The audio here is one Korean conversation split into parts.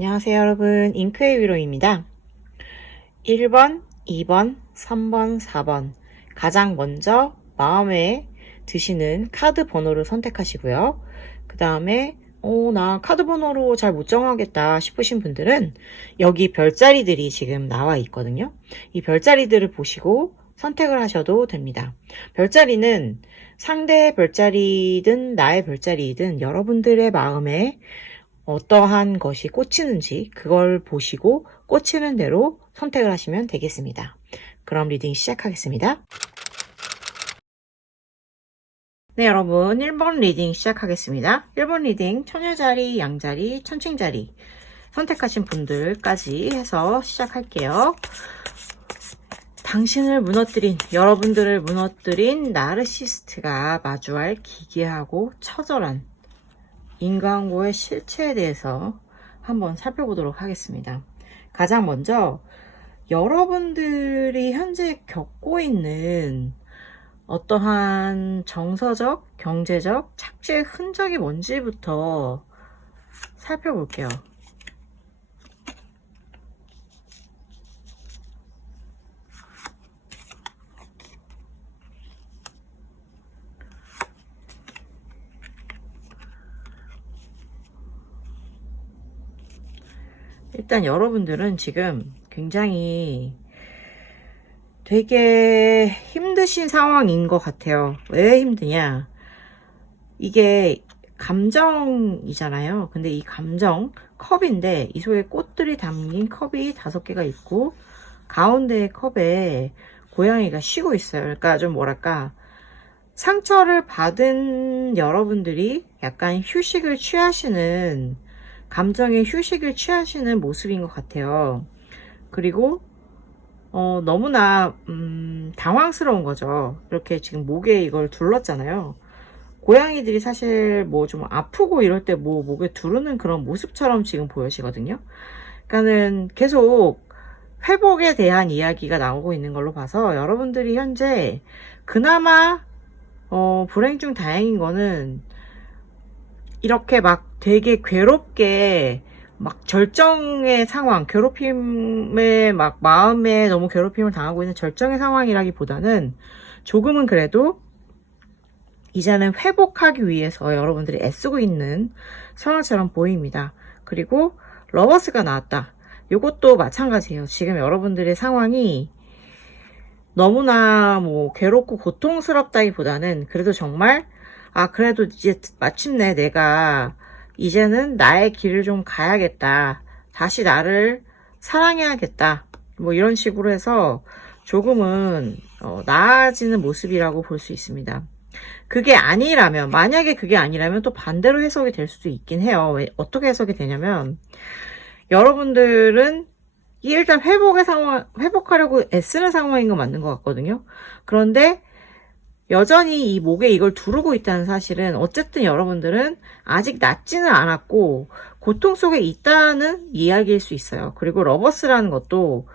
안녕하세요 여러분, 잉크의 위로입니다. 1번, 2번, 3번, 4번 가장 먼저 마음에 드시는 카드 번호를 선택하시고요. 그 다음에 나 카드 번호로 잘 못 정하겠다 싶으신 분들은 여기 별자리들이 지금 나와 있거든요. 이 별자리들을 보시고 선택을 하셔도 됩니다. 별자리는 상대의 별자리든 나의 별자리든 여러분들의 마음에 어떠한 것이 꽂히는지 그걸 보시고 꽂히는 대로 선택을 하시면 되겠습니다. 그럼 리딩 시작하겠습니다. 네, 여러분 1번 리딩 시작하겠습니다. 1번 리딩 처녀자리, 양자리, 천칭자리 선택하신 분들까지 해서 시작할게요. 당신을 무너뜨린, 여러분들을 무너뜨린 나르시스트가 마주할 기괴하고 처절한 인과응보의 실체에 대해서 한번 살펴보도록 하겠습니다. 가장 먼저 여러분들이 현재 겪고 있는 어떠한 정서적, 경제적 착취의 흔적이 뭔지부터 살펴볼게요. 일단 여러분들은 지금 굉장히 되게 힘드신 상황인 것 같아요. 왜 힘드냐? 이게 감정이잖아요. 근데 이 감정, 컵인데 이 속에 꽃들이 담긴 컵이 5개가 있고 가운데 컵에 고양이가 쉬고 있어요. 그러니까 좀 뭐랄까, 상처를 받은 여러분들이 약간 휴식을 취하시는, 감정의 휴식을 취하시는 모습인 것 같아요. 그리고 너무나 당황스러운 거죠. 이렇게 지금 목에 이걸 둘렀잖아요. 고양이들이 사실 뭐 좀 아프고 이럴 때 뭐 목에 두르는 그런 모습처럼 지금 보여지거든요. 그러니까는 계속 회복에 대한 이야기가 나오고 있는 걸로 봐서 여러분들이 현재 그나마 불행 중 다행인 거는 이렇게 막 되게 괴롭게 막 절정의 상황, 괴롭힘에 막 마음에 너무 괴롭힘을 당하고 있는 절정의 상황이라기보다는 조금은 그래도 이제는 회복하기 위해서 여러분들이 애쓰고 있는 상황처럼 보입니다. 그리고 러버스가 나왔다. 이것도 마찬가지예요. 지금 여러분들의 상황이 너무나 뭐 괴롭고 고통스럽다기보다는 그래도 정말 그래도 이제 마침내 내가 이제는 나의 길을 좀 가야겠다. 다시 나를 사랑해야겠다. 뭐 이런 식으로 해서 조금은 나아지는 모습이라고 볼 수 있습니다. 그게 아니라면, 만약에 그게 아니라면 또 반대로 해석이 될 수도 있긴 해요. 어떻게 해석이 되냐면, 여러분들은 일단 회복하려고 애쓰는 상황인 건 맞는 것 같거든요. 그런데 여전히 이 목에 이걸 두르고 있다는 사실은 어쨌든 여러분들은 아직 낫지는 않았고 고통 속에 있다는 이야기일 수 있어요. 그리고 러버스라는 것도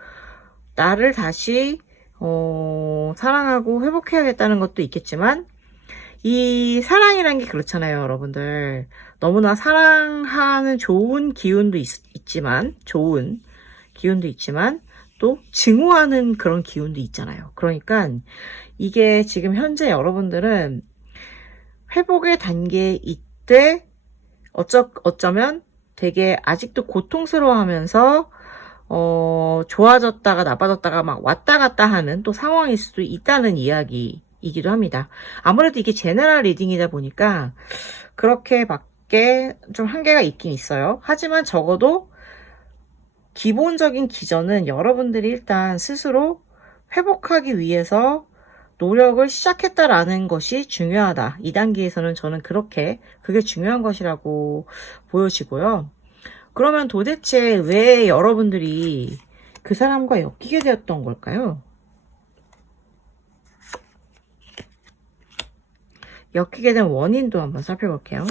나를 다시 사랑하고 회복해야겠다는 것도 있겠지만, 이 사랑이란 게 그렇잖아요, 여러분들. 너무나 사랑하는 좋은 기운도 있지만, 좋은 기운도 있지만 또 증오하는 그런 기운도 있잖아요. 그러니까 이게 지금 현재 여러분들은 회복의 단계에 있되 어쩌면 되게 아직도 고통스러워하면서 좋아졌다가 나빠졌다가 막 왔다 갔다 하는 또 상황일 수도 있다는 이야기이기도 합니다. 아무래도 이게 제너럴 리딩이다 보니까 그렇게밖에 좀 한계가 있긴 있어요. 하지만 적어도 기본적인 기전은 여러분들이 일단 스스로 회복하기 위해서 노력을 시작했다라는 것이 중요하다. 이 단계에서는 저는 그게 중요한 것이라고 보여지고요. 그러면 도대체 왜 여러분들이 그 사람과 엮이게 되었던 걸까요? 엮이게 된 원인도 한번 살펴볼게요.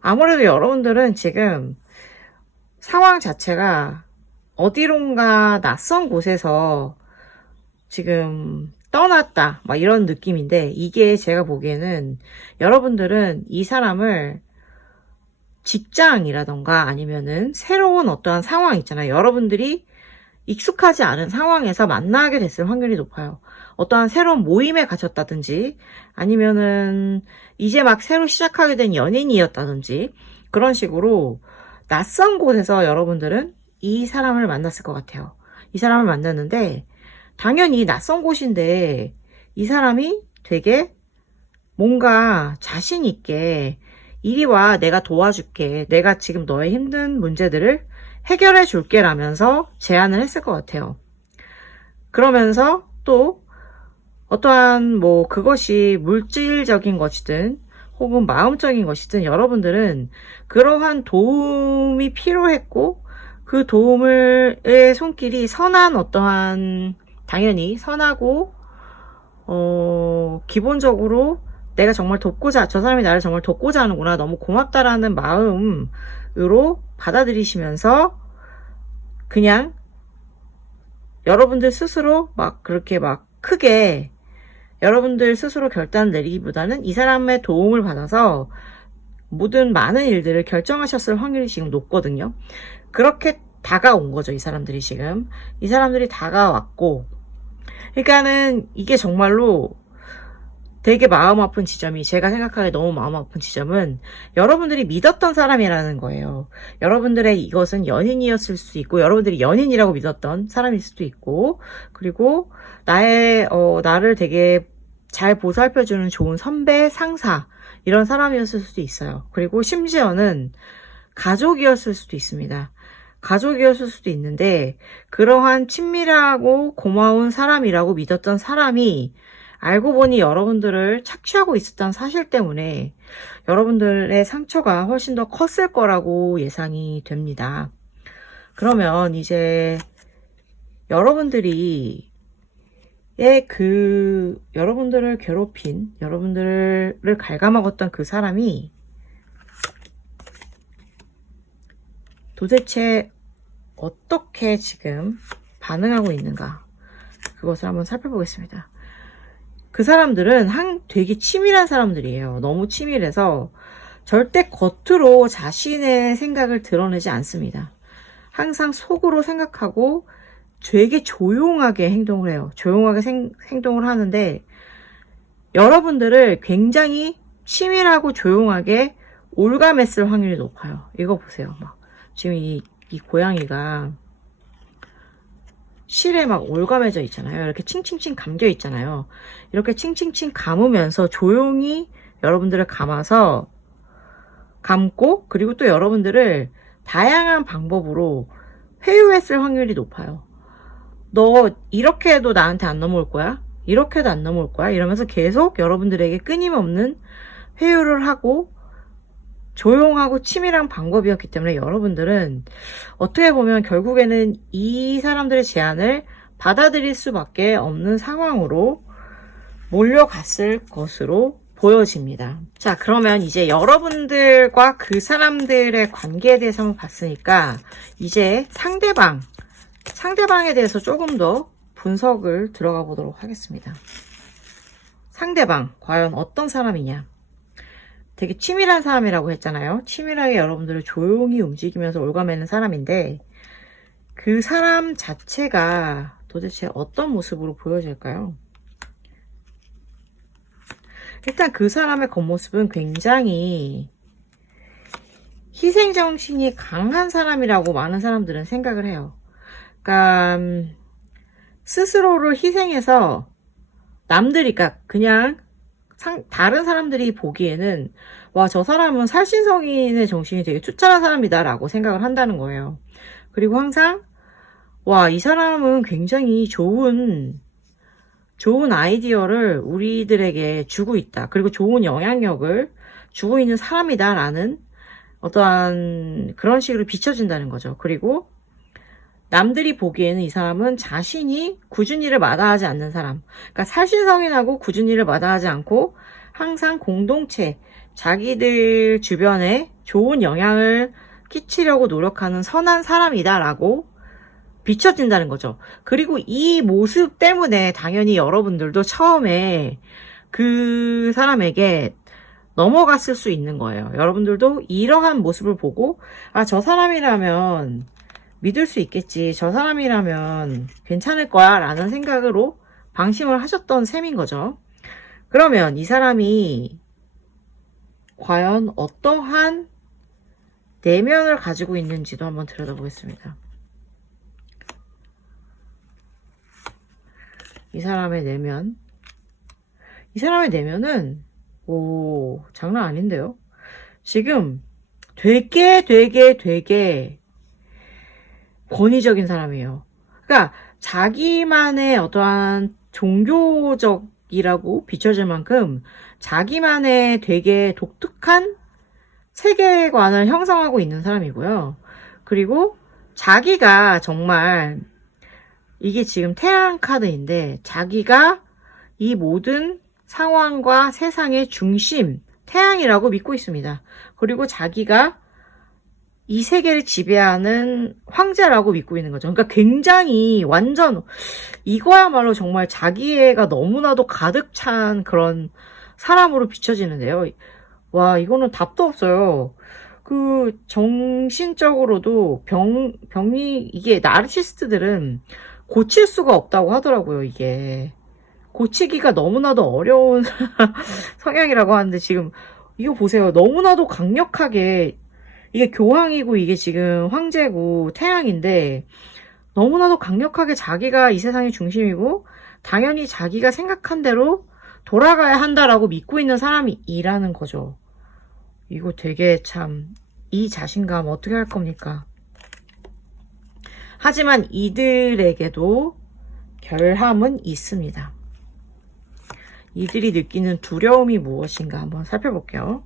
아무래도 여러분들은 지금 상황 자체가 어디론가 낯선 곳에서 지금 떠났다 막 이런 느낌인데, 이게 제가 보기에는 여러분들은 이 사람을 직장이라던가 아니면은 새로운 어떠한 상황 있잖아요. 여러분들이 익숙하지 않은 상황에서 만나게 됐을 확률이 높아요. 어떠한 새로운 모임에 갇혔다든지 아니면은 이제 막 새로 시작하게 된 연인이었다든지 그런 식으로 낯선 곳에서 여러분들은 이 사람을 만났을 것 같아요. 이 사람을 만났는데 당연히 낯선 곳인데 이 사람이 되게 뭔가 자신 있게 이리 와, 내가 도와줄게. 내가 지금 너의 힘든 문제들을 해결해 줄게 라면서 제안을 했을 것 같아요. 그러면서 또 어떠한 뭐 그것이 물질적인 것이든 혹은 마음적인 것이든 여러분들은 그러한 도움이 필요했고 그 도움의 손길이 선한 어떠한 당연히 선하고 기본적으로 내가 정말 돕고자 저 사람이 나를 정말 돕고자 하는구나 너무 고맙다라는 마음으로 받아들이시면서 그냥 여러분들 스스로 막 그렇게 막 크게 여러분들 스스로 결단 내리기보다는 이 사람의 도움을 받아서 모든 많은 일들을 결정하셨을 확률이 지금 높거든요. 그렇게 다가온 거죠. 이 사람들이 지금 이 사람들이 다가왔고 그러니까는 이게 정말로 되게 마음 아픈 지점이 제가 생각하기에 너무 마음 아픈 지점은 여러분들이 믿었던 사람이라는 거예요. 여러분들의 이것은 연인이었을 수 있고 여러분들이 연인이라고 믿었던 사람일 수도 있고 그리고 나를 되게 잘 보살펴주는 좋은 선배, 상사 이런 사람이었을 수도 있어요. 그리고 심지어는 가족이었을 수도 있습니다. 가족이었을 수도 있는데 그러한 친밀하고 고마운 사람이라고 믿었던 사람이 알고 보니 여러분들을 착취하고 있었던 사실 때문에 여러분들의 상처가 훨씬 더 컸을 거라고 예상이 됩니다. 그러면 이제 여러분들이 여러분들을 괴롭힌, 여러분들을 갉아먹었던 그 사람이 도대체 어떻게 지금 반응하고 있는가 그것을 한번 살펴보겠습니다. 그 사람들은 되게 치밀한 사람들이에요. 너무 치밀해서 절대 겉으로 자신의 생각을 드러내지 않습니다. 항상 속으로 생각하고 되게 조용하게 행동을 해요. 조용하게 행동을 하는데 여러분들을 굉장히 치밀하고 조용하게 올감했을 확률이 높아요. 이거 보세요. 막 지금 이 고양이가 실에 막 올감해져 있잖아요. 이렇게 칭칭칭 감겨 있잖아요. 이렇게 칭칭칭 감으면서 조용히 여러분들을 감고 그리고 또 여러분들을 다양한 방법으로 회유했을 확률이 높아요. 너 이렇게 해도 나한테 안 넘어올 거야? 이렇게 해도 안 넘어올 거야? 이러면서 계속 여러분들에게 끊임없는 회유를 하고 조용하고 치밀한 방법이었기 때문에 여러분들은 어떻게 보면 결국에는 이 사람들의 제안을 받아들일 수밖에 없는 상황으로 몰려갔을 것으로 보여집니다. 자, 그러면 이제 여러분들과 그 사람들의 관계에 대해서 한번 봤으니까 이제 상대방에 대해서 조금 더 분석을 들어가 보도록 하겠습니다. 상대방 과연 어떤 사람이냐? 되게 치밀한 사람이라고 했잖아요. 치밀하게 여러분들을 조용히 움직이면서 올가매는 사람인데 그 사람 자체가 도대체 어떤 모습으로 보여질까요? 일단 그 사람의 겉모습은 굉장히 희생정신이 강한 사람이라고 많은 사람들은 생각을 해요. 그러니까 스스로를 희생해서 남들이 그냥 다른 사람들이 보기에는 와, 저 사람은 살신성인의 정신이 되게 투철한 사람이다 라고 생각을 한다는 거예요. 그리고 항상 와, 이 사람은 굉장히 좋은 아이디어를 우리들에게 주고 있다. 그리고 좋은 영향력을 주고 있는 사람이다 라는 어떠한 그런 식으로 비춰진다는 거죠. 그리고 남들이 보기에는 이 사람은 자신이 굳은 일을 마다하지 않는 사람. 그러니까 살신성인하고 굳은 일을 마다하지 않고 항상 공동체, 자기들 주변에 좋은 영향을 끼치려고 노력하는 선한 사람이다라고 비춰진다는 거죠. 그리고 이 모습 때문에 당연히 여러분들도 처음에 그 사람에게 넘어갔을 수 있는 거예요. 여러분들도 이러한 모습을 보고 아, 저 사람이라면 믿을 수 있겠지. 저 사람이라면 괜찮을 거야 라는 생각으로 방심을 하셨던 셈인 거죠. 그러면 이 사람이 과연 어떠한 내면을 가지고 있는지도 한번 들여다보겠습니다. 이 사람의 내면. 이 사람의 내면은 오, 장난 아닌데요. 지금 되게 권위적인 사람이에요. 그러니까 자기만의 어떠한 종교적이라고 비춰질 만큼 자기만의 되게 독특한 세계관을 형성하고 있는 사람이고요. 그리고 자기가 정말 이게 지금 태양 카드인데 자기가 이 모든 상황과 세상의 중심, 태양이라고 믿고 있습니다. 그리고 자기가 이 세계를 지배하는 황제라고 믿고 있는 거죠. 그러니까 굉장히 완전 이거야말로 정말 자기애가 너무나도 가득 찬 그런 사람으로 비춰지는데요. 와, 이거는 답도 없어요. 그 정신적으로도 병이 이게 나르시스트들은 고칠 수가 없다고 하더라고요. 이게 고치기가 너무나도 어려운 성향이라고 하는데 지금 이거 보세요. 너무나도 강력하게 이게 교황이고 이게 지금 황제고 태양인데 너무나도 강력하게 자기가 이 세상의 중심이고 당연히 자기가 생각한 대로 돌아가야 한다라고 믿고 있는 사람이라는 거죠. 이거 되게 참 이 자신감 어떻게 할 겁니까? 하지만 이들에게도 결함은 있습니다. 이들이 느끼는 두려움이 무엇인가 한번 살펴볼게요.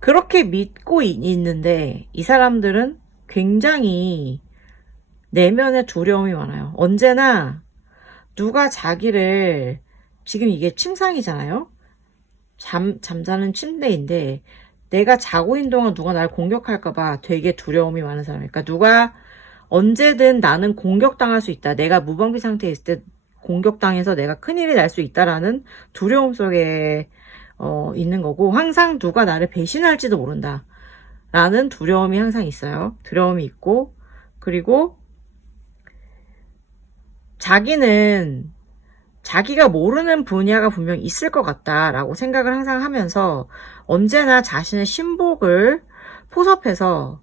그렇게 믿고 있는데 이 사람들은 굉장히 내면에 두려움이 많아요. 언제나 누가 자기를 지금 이게 침상이잖아요. 잠자는 침대인데 내가 자고 있는 동안 누가 날 공격할까봐 되게 두려움이 많은 사람이에요. 그러니까 누가 언제든 나는 공격당할 수 있다. 내가 무방비 상태에 있을 때 공격당해서 내가 큰일이 날 수 있다라는 두려움 속에 있는 거고 항상 누가 나를 배신할지도 모른다. 라는 두려움이 항상 있어요. 두려움이 있고 그리고 자기는 자기가 모르는 분야가 분명 있을 것 같다라고 생각을 항상 하면서 언제나 자신의 신복을 포섭해서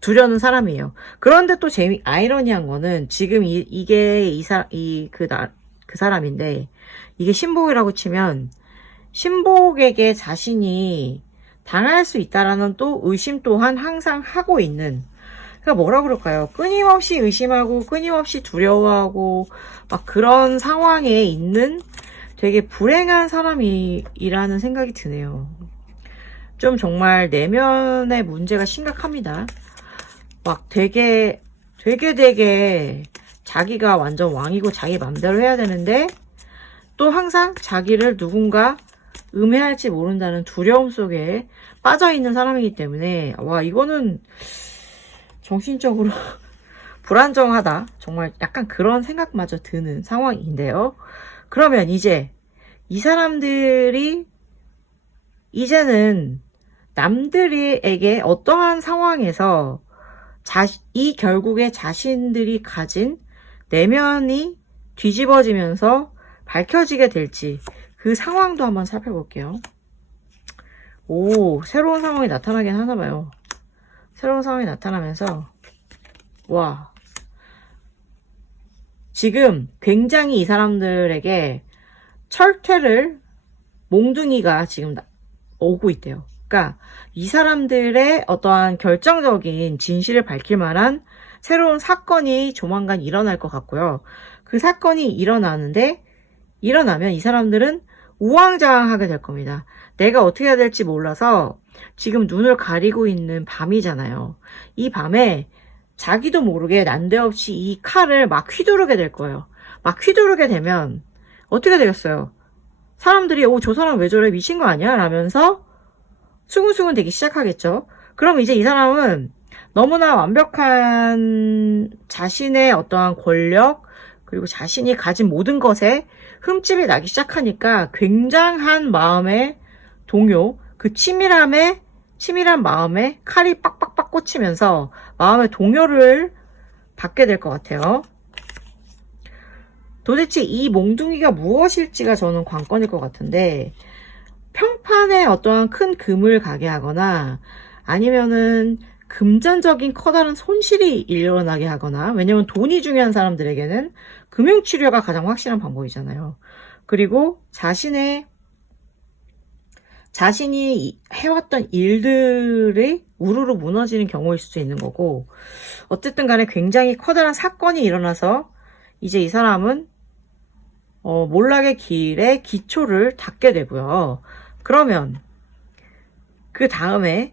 두려는 사람이에요. 그런데 또 아이러니한 거는 지금 이게 그 사람인데 이게 신복이라고 치면 신복에게 자신이 당할 수 있다라는 또 의심 또한 항상 하고 있는 그러니까 뭐라 그럴까요? 끊임없이 의심하고 끊임없이 두려워하고 막 그런 상황에 있는 되게 불행한 사람이라는 생각이 드네요. 좀 정말 내면의 문제가 심각합니다. 막 되게 자기가 완전 왕이고 자기 맘대로 해야 되는데 또 항상 자기를 누군가 음해할지 모른다는 두려움 속에 빠져있는 사람이기 때문에 와 이거는 정신적으로 불안정하다. 정말 약간 그런 생각마저 드는 상황인데요. 그러면 이제 이 사람들이 이제는 남들에게 어떠한 상황에서 이 결국에 자신들이 가진 내면이 뒤집어지면서 밝혀지게 될지 그 상황도 한번 살펴볼게요. 오, 새로운 상황이 나타나긴 하나봐요. 새로운 상황이 나타나면서 와 지금 굉장히 이 사람들에게 철퇴를 몽둥이가 지금 오고 있대요. 그러니까 이 사람들의 어떠한 결정적인 진실을 밝힐 만한 새로운 사건이 조만간 일어날 것 같고요. 그 사건이 일어나면 이 사람들은 우왕좌왕하게 될 겁니다. 내가 어떻게 해야 될지 몰라서 지금 눈을 가리고 있는 밤이잖아요. 이 밤에 자기도 모르게 난데없이 이 칼을 막 휘두르게 될 거예요. 막 휘두르게 되면 어떻게 되겠어요? 사람들이 저 사람 왜 저래 미친 거 아니야? 라면서 수근수근 되기 시작하겠죠. 그럼 이제 이 사람은 너무나 완벽한 자신의 어떠한 권력 그리고 자신이 가진 모든 것에 흠집이 나기 시작하니까 굉장한 마음의 동요, 그 치밀한 마음에 칼이 빡빡빡 꽂히면서 마음의 동요를 받게 될 것 같아요. 도대체 이 몽둥이가 무엇일지가 저는 관건일 것 같은데, 평판에 어떠한 큰 금을 가게 하거나 아니면은 금전적인 커다란 손실이 일어나게 하거나, 왜냐면 돈이 중요한 사람들에게는 금융치료가 가장 확실한 방법이잖아요. 그리고 자신이 해왔던 일들이 우르르 무너지는 경우일 수도 있는 거고, 어쨌든 간에 굉장히 커다란 사건이 일어나서 이제 이 사람은 몰락의 길에 기초를 닫게 되고요. 그러면 그 다음에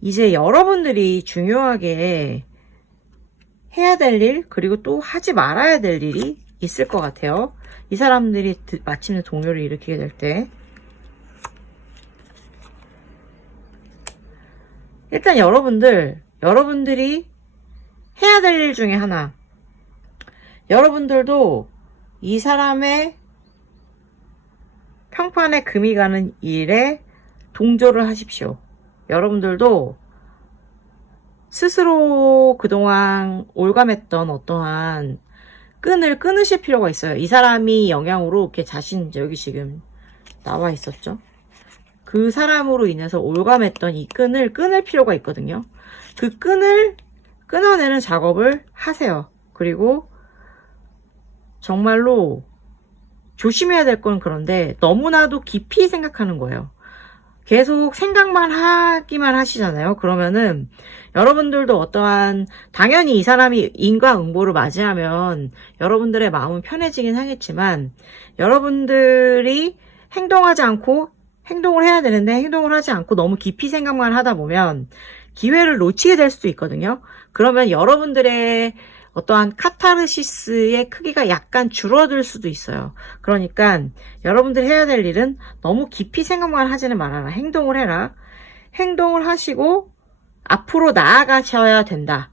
이제 여러분들이 중요하게 해야 될 일, 그리고 또 하지 말아야 될 일이 있을 것 같아요. 이 사람들이 마침내 동요를 일으키게 될 때. 일단 여러분들이 해야 될 일 중에 하나. 여러분들도 이 사람의 평판에 금이 가는 일에 동조를 하십시오. 여러분들도 스스로 그동안 올감했던 어떠한 끈을 끊으실 필요가 있어요. 이 사람이 영향으로 이렇게 여기 지금 나와 있었죠. 그 사람으로 인해서 올감했던 이 끈을 끊을 필요가 있거든요. 그 끈을 끊어내는 작업을 하세요. 그리고 정말로 조심해야 될 건 그런데 너무나도 깊이 생각하는 거예요. 계속 생각만 하기만 하시잖아요. 그러면은 여러분들도 어떠한, 당연히 이 사람이 인과응보를 맞이하면 여러분들의 마음은 편해지긴 하겠지만, 여러분들이 행동을 해야 되는데 행동을 하지 않고 너무 깊이 생각만 하다 보면 기회를 놓치게 될 수도 있거든요. 그러면 여러분들의 어떠한 카타르시스의 크기가 약간 줄어들 수도 있어요. 그러니까 여러분들이 해야 될 일은 너무 깊이 생각만 하지는 말아라. 행동을 해라. 행동을 하시고 앞으로 나아가셔야 된다.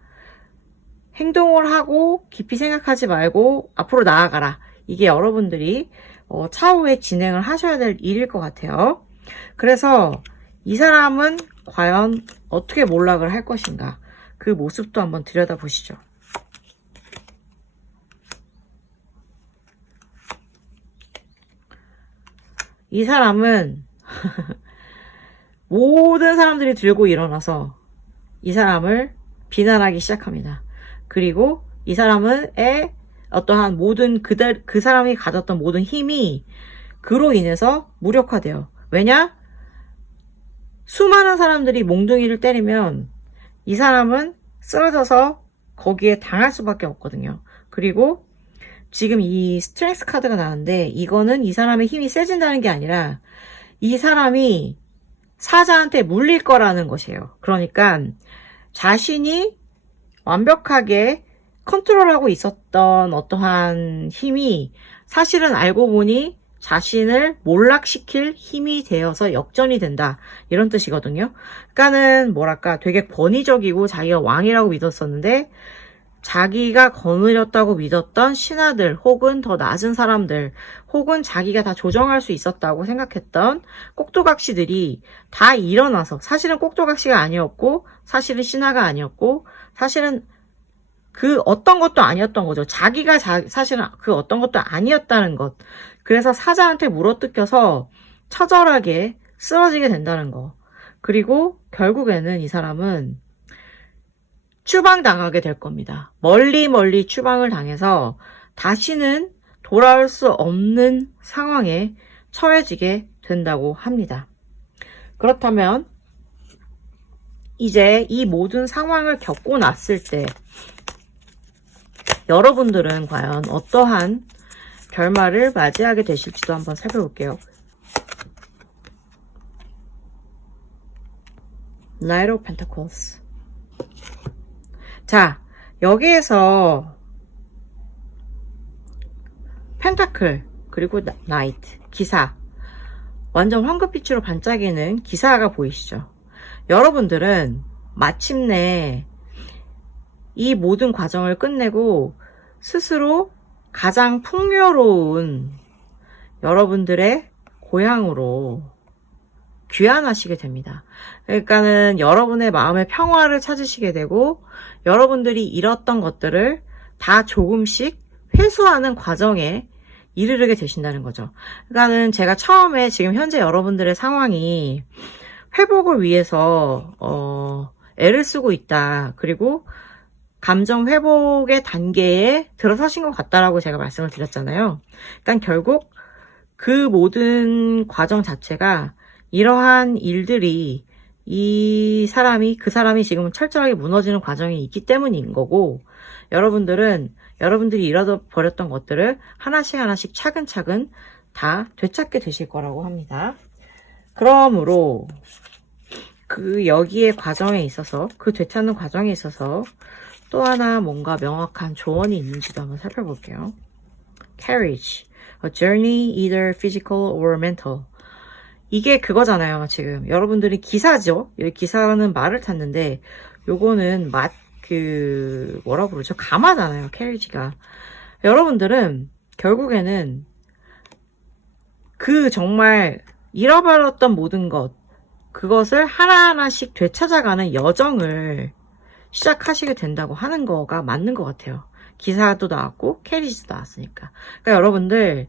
행동을 하고 깊이 생각하지 말고 앞으로 나아가라. 이게 여러분들이 차후에 진행을 하셔야 될 일일 것 같아요. 그래서 이 사람은 과연 어떻게 몰락을 할 것인가, 그 모습도 한번 들여다보시죠. 이 사람은 모든 사람들이 들고 일어나서 이 사람을 비난하기 시작합니다. 그리고 이 사람은 어떠한 모든 그 사람이 가졌던 모든 힘이 그로 인해서 무력화돼요. 왜냐? 수많은 사람들이 몽둥이를 때리면 이 사람은 쓰러져서 거기에 당할 수밖에 없거든요. 그리고 지금 이 스트렝스 카드가 나왔는데, 이거는 이 사람의 힘이 세진다는 게 아니라 이 사람이 사자한테 물릴 거라는 것이에요. 그러니까 자신이 완벽하게 컨트롤하고 있었던 어떠한 힘이 사실은 알고 보니 자신을 몰락시킬 힘이 되어서 역전이 된다, 이런 뜻이거든요. 그러니까는 되게 권위적이고 자기가 왕이라고 믿었었는데, 자기가 거느렸다고 믿었던 신하들, 혹은 더 낮은 사람들, 혹은 자기가 다 조정할 수 있었다고 생각했던 꼭두각시들이 다 일어나서, 사실은 꼭두각시가 아니었고, 사실은 신하가 아니었고, 사실은 그 어떤 것도 아니었던 거죠. 자기가 사실은 그 어떤 것도 아니었다는 것. 그래서 사자한테 물어뜯겨서 처절하게 쓰러지게 된다는 거. 그리고 결국에는 이 사람은 추방당하게 될 겁니다. 멀리 추방을 당해서 다시는 돌아올 수 없는 상황에 처해지게 된다고 합니다. 그렇다면 이제 이 모든 상황을 겪고 났을 때 여러분들은 과연 어떠한 결말을 맞이하게 되실지도 한번 살펴볼게요. 나이트 오브 펜타클스. 자, 여기에서 펜타클, 그리고 나이트, 기사, 완전 황급빛으로 반짝이는 기사가 보이시죠? 여러분들은 마침내 이 모든 과정을 끝내고 스스로 가장 풍요로운 여러분들의 고향으로 귀환하시게 됩니다. 그러니까는 여러분의 마음의 평화를 찾으시게 되고 여러분들이 잃었던 것들을 다 조금씩 회수하는 과정에 이르게 되신다는 거죠. 그러니까는 제가 처음에 지금 현재 여러분들의 상황이 회복을 위해서 애를 쓰고 있다. 그리고 감정 회복의 단계에 들어서신 것 같다라고 제가 말씀을 드렸잖아요. 그러니까 결국 그 모든 과정 자체가 이러한 일들이 그 사람이 지금 철저하게 무너지는 과정이 있기 때문인 거고, 여러분들이 잃어버렸던 것들을 하나씩 차근차근 다 되찾게 되실 거라고 합니다. 그러므로 여기에 과정에 있어서, 그 되찾는 과정에 있어서 또 하나 뭔가 명확한 조언이 있는지도 한번 살펴볼게요. Carriage, a journey either physical or mental. 이게 그거잖아요. 지금 여러분들이 기사죠. 여기 기사는 말을 탔는데 요거는 뭐라고 그러죠? 가마잖아요. carriage가. 여러분들은 결국에는 정말 잃어버렸던 모든 그것을 하나하나씩 되찾아가는 여정을 시작하시게 된다고 하는 거가 맞는 것 같아요. 기사도 나왔고 캐리지도 나왔으니까. 그러니까 여러분들,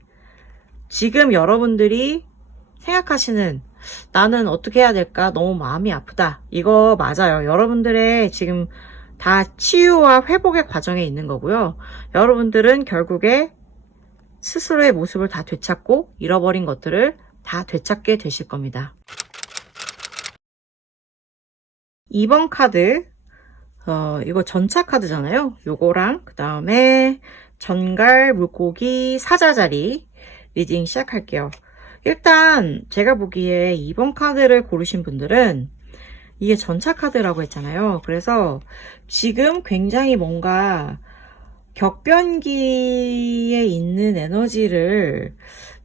지금 여러분들이 생각하시는 나는 어떻게 해야 될까? 너무 마음이 아프다. 이거 맞아요. 여러분들의 지금 다 치유와 회복의 과정에 있는 거고요. 여러분들은 결국에 스스로의 모습을 다 되찾고 잃어버린 것들을 다 되찾게 되실 겁니다. 2번 카드, 이거 전차 카드잖아요. 요거랑 그 다음에 전갈, 물고기, 사자자리 리딩 시작할게요. 일단 제가 보기에 2번 카드를 고르신 분들은 이게 전차 카드라고 했잖아요. 그래서 지금 굉장히 뭔가 격변기에 있는 에너지를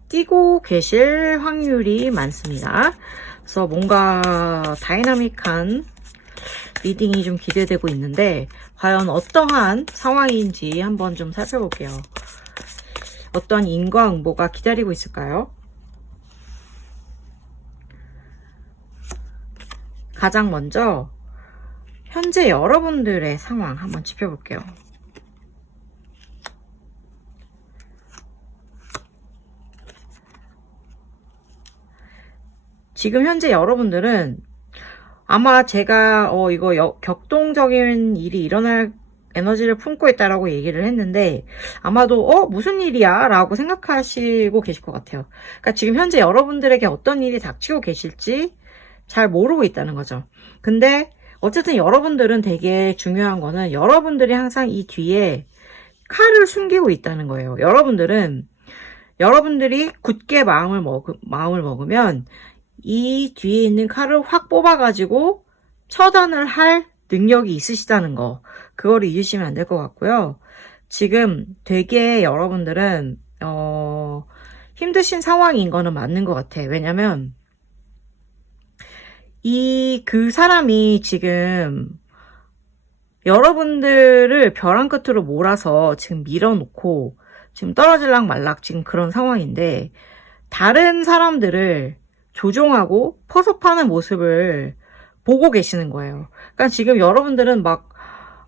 띄고 계실 확률이 많습니다. 그래서 뭔가 다이나믹한 리딩이 좀 기대되고 있는데 과연 어떠한 상황인지 한번 좀 살펴볼게요. 어떤 인과응보가 기다리고 있을까요? 가장 먼저 현재 여러분들의 상황 한번 짚어볼게요. 지금 현재 여러분들은 아마 제가 이거 격동적인 일이 일어날 에너지를 품고 있다라고 얘기를 했는데 아마도 무슨 일이야? 라고 생각하시고 계실 것 같아요. 그러니까 지금 현재 여러분들에게 어떤 일이 닥치고 계실지 잘 모르고 있다는 거죠. 근데 어쨌든 여러분들은 되게 중요한 거는 여러분들이 항상 이 뒤에 칼을 숨기고 있다는 거예요. 여러분들이 굳게 마음을 먹으면 이 뒤에 있는 칼을 확 뽑아가지고 처단을 할 능력이 있으시다는 거. 그거를 잊으시면 안 될 것 같고요. 지금 되게 여러분들은 힘드신 상황인 거는 맞는 것 같아. 왜냐면 그 사람이 지금 여러분들을 벼랑 끝으로 몰아서 지금 밀어놓고 지금 떨어질락 말락 지금 그런 상황인데 다른 사람들을 조종하고 포섭하는 모습을 보고 계시는 거예요. 그러니까 지금 여러분들은 막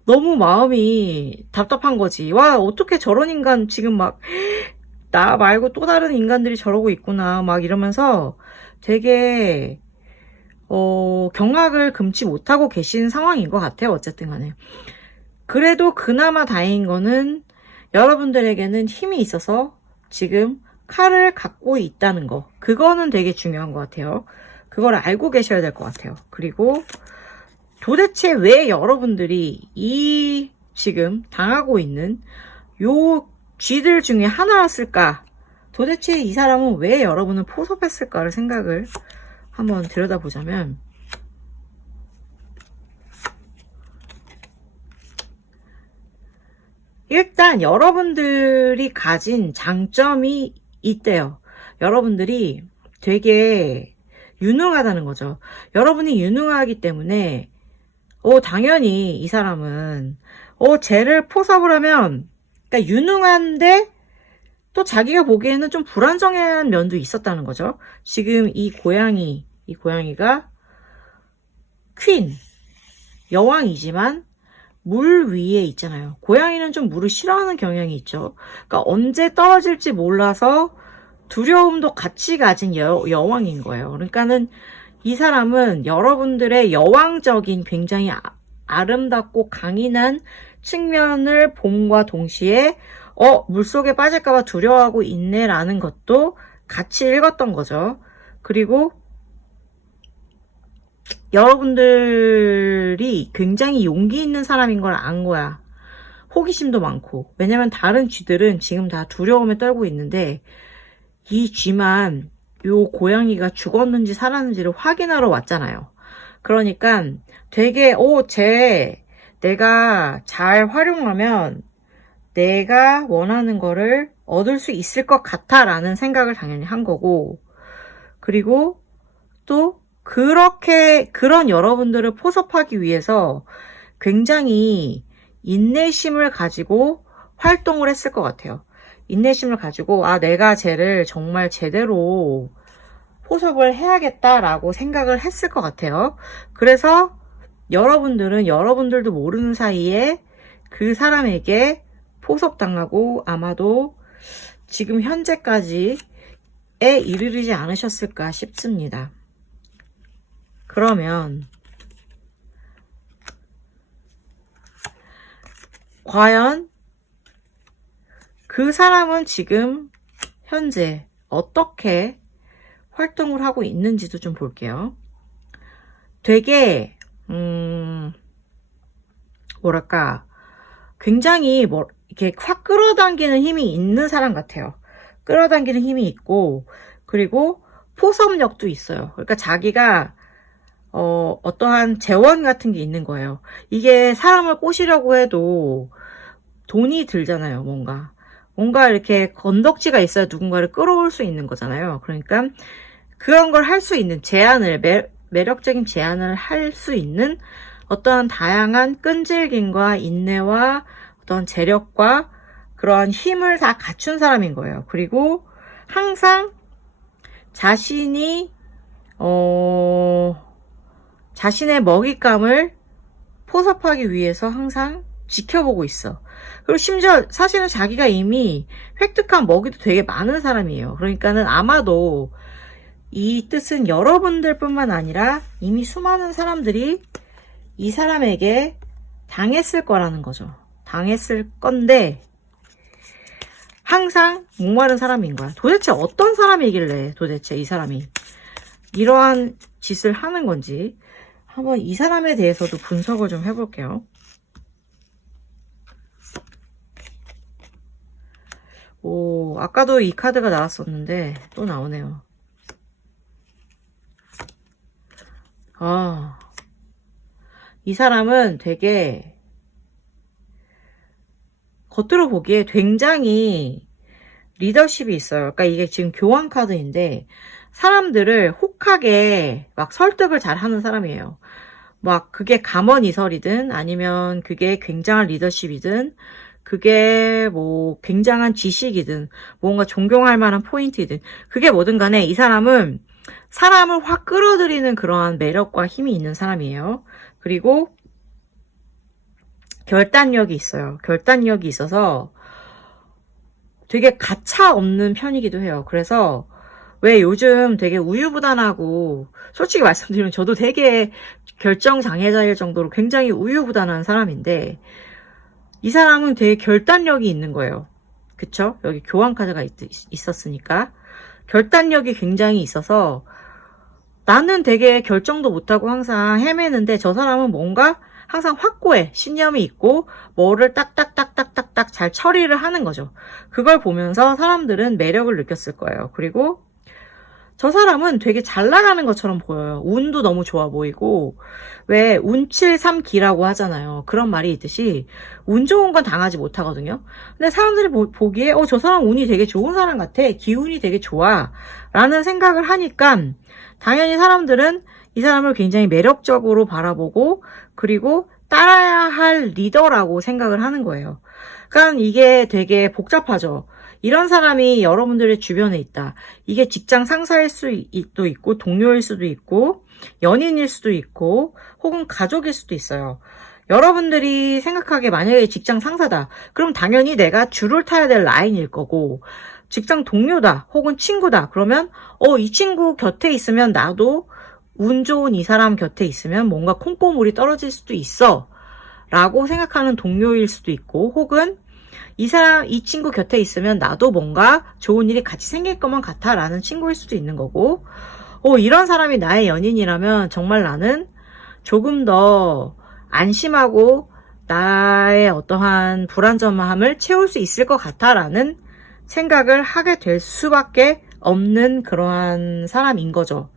너무 마음이 답답한 거지. 와, 어떻게 저런 인간 지금 나 말고 또 다른 인간들이 저러고 있구나. 막 이러면서 되게 경악을 금치 못하고 계신 상황인 것 같아요. 어쨌든 간에. 그래도 그나마 다행인 거는 여러분들에게는 힘이 있어서 지금 칼을 갖고 있다는 거. 그거는 되게 중요한 것 같아요. 그걸 알고 계셔야 될 것 같아요. 그리고 도대체 왜 여러분들이 지금 당하고 있는 요 쥐들 중에 하나였을까? 도대체 이 사람은 왜 여러분을 포섭했을까를 생각을 한번 들여다보자면 일단 여러분들이 가진 장점이 있대요. 여러분들이 되게 유능하다는 거죠. 여러분이 유능하기 때문에 당연히 이 사람은 쟤를 포섭을 하면 그러니까 유능한데 또 자기가 보기에는 좀 불안정한 면도 있었다는 거죠. 지금 이 고양이가 퀸, 여왕이지만 물 위에 있잖아요. 고양이는 좀 물을 싫어하는 경향이 있죠. 그러니까 언제 떨어질지 몰라서 두려움도 같이 가진 여왕인 거예요. 그러니까는 이 사람은 여러분들의 여왕적인 굉장히 아름답고 강인한 측면을 봄과 동시에 물속에 빠질까봐 두려워하고 있네 라는 것도 같이 읽었던 거죠. 그리고 여러분들이 굉장히 용기 있는 사람인 걸 안 거야. 호기심도 많고. 왜냐면 다른 쥐들은 지금 다 두려움에 떨고 있는데 이 쥐만 요 고양이가 죽었는지 살았는지를 확인하러 왔잖아요. 그러니까 되게 내가 잘 활용하면 내가 원하는 거를 얻을 수 있을 것 같아 라는 생각을 당연히 한 거고, 그리고 또 그런 여러분들을 포섭하기 위해서 굉장히 인내심을 가지고 활동을 했을 것 같아요. 인내심을 가지고 내가 쟤를 정말 제대로 포섭을 해야겠다라고 생각을 했을 것 같아요. 그래서 여러분들도 모르는 사이에 그 사람에게 포섭당하고 아마도 지금 현재까지에 이르르지 않으셨을까 싶습니다. 그러면 과연 그 사람은 지금 현재 어떻게 활동을 하고 있는지도 좀 볼게요. 되게 뭐랄까 굉장히 이렇게 확 끌어당기는 힘이 있는 사람 같아요. 끌어당기는 힘이 있고, 그리고 포섭력도 있어요. 그러니까 자기가 어떠한 재원 같은 게 있는 거예요. 이게 사람을 꼬시려고 해도 돈이 들잖아요. 뭔가 이렇게 건덕지가 있어야 누군가를 끌어올 수 있는 거잖아요. 그러니까 그런 걸 할 수 있는 매력적인 제안을 할 수 있는 어떠한 다양한 끈질김과 인내와 어떤 재력과 그러한 힘을 다 갖춘 사람인 거예요. 그리고 항상 자신의 먹잇감을 포섭하기 위해서 항상 지켜보고 있어. 그리고 심지어 사실은 자기가 이미 획득한 먹이도 되게 많은 사람이에요. 그러니까는 아마도 이 뜻은 여러분들 뿐만 아니라 이미 수많은 사람들이 이 사람에게 당했을 거라는 거죠. 당했을 건데 항상 목마른 사람인 거야. 도대체 어떤 사람이길래 도대체 이 사람이 이러한 짓을 하는 건지 한번 이 사람에 대해서도 분석을 좀 해볼게요. 아까도 이 카드가 나왔었는데 또 나오네요. 이 사람은 되게 겉으로 보기에 굉장히 리더십이 있어요. 그러니까 이게 지금 교환 카드인데 사람들을 혹하게 막 설득을 잘 하는 사람이에요. 막 그게 감언이설이든 아니면 그게 굉장한 리더십이든 그게 뭐 굉장한 지식이든 뭔가 존경할 만한 포인트이든 그게 뭐든 간에 이 사람은 사람을 확 끌어들이는 그러한 매력과 힘이 있는 사람이에요. 그리고 결단력이 있어요. 결단력이 있어서 되게 가차 없는 편이기도 해요. 그래서 왜 요즘 되게 우유부단하고 솔직히 말씀드리면 저도 되게 결정장애자일 정도로 굉장히 우유부단한 사람인데 이 사람은 되게 결단력이 있는 거예요. 그쵸? 여기 교환 카드가 있었으니까 결단력이 굉장히 있어서 나는 되게 결정도 못하고 항상 헤매는데 저 사람은 뭔가 항상 확고해. 신념이 있고 뭐를 딱딱딱딱딱딱 잘 처리를 하는 거죠. 그걸 보면서 사람들은 매력을 느꼈을 거예요. 그리고 저 사람은 되게 잘 나가는 것처럼 보여요. 운도 너무 좋아 보이고 왜 운칠삼기라고 하잖아요. 그런 말이 있듯이 운 좋은 건 당하지 못하거든요. 근데 사람들이 보기에 저 사람 운이 되게 좋은 사람 같아. 기운이 되게 좋아. 라는 생각을 하니까 당연히 사람들은 이 사람을 굉장히 매력적으로 바라보고 그리고 따라야 할 리더라고 생각을 하는 거예요. 그러니까 이게 되게 복잡하죠. 이런 사람이 여러분들의 주변에 있다. 이게 직장 상사일 수도 있고, 동료일 수도 있고, 연인일 수도 있고, 혹은 가족일 수도 있어요. 여러분들이 생각하기에 만약에 직장 상사다. 그럼 당연히 내가 줄을 타야 될 라인일 거고, 직장 동료다. 혹은 친구다. 그러면 이 친구 곁에 있으면 나도 운 좋은 이 사람 곁에 있으면 뭔가 콩고물이 떨어질 수도 있어. 라고 생각하는 동료일 수도 있고, 혹은 이 친구 곁에 있으면 나도 뭔가 좋은 일이 같이 생길 것만 같아 라는 친구일 수도 있는 거고, 이런 사람이 나의 연인이라면 정말 나는 조금 더 안심하고 나의 어떠한 불안정함을 채울 수 있을 것 같아 라는 생각을 하게 될 수밖에 없는 그러한 사람인 거죠.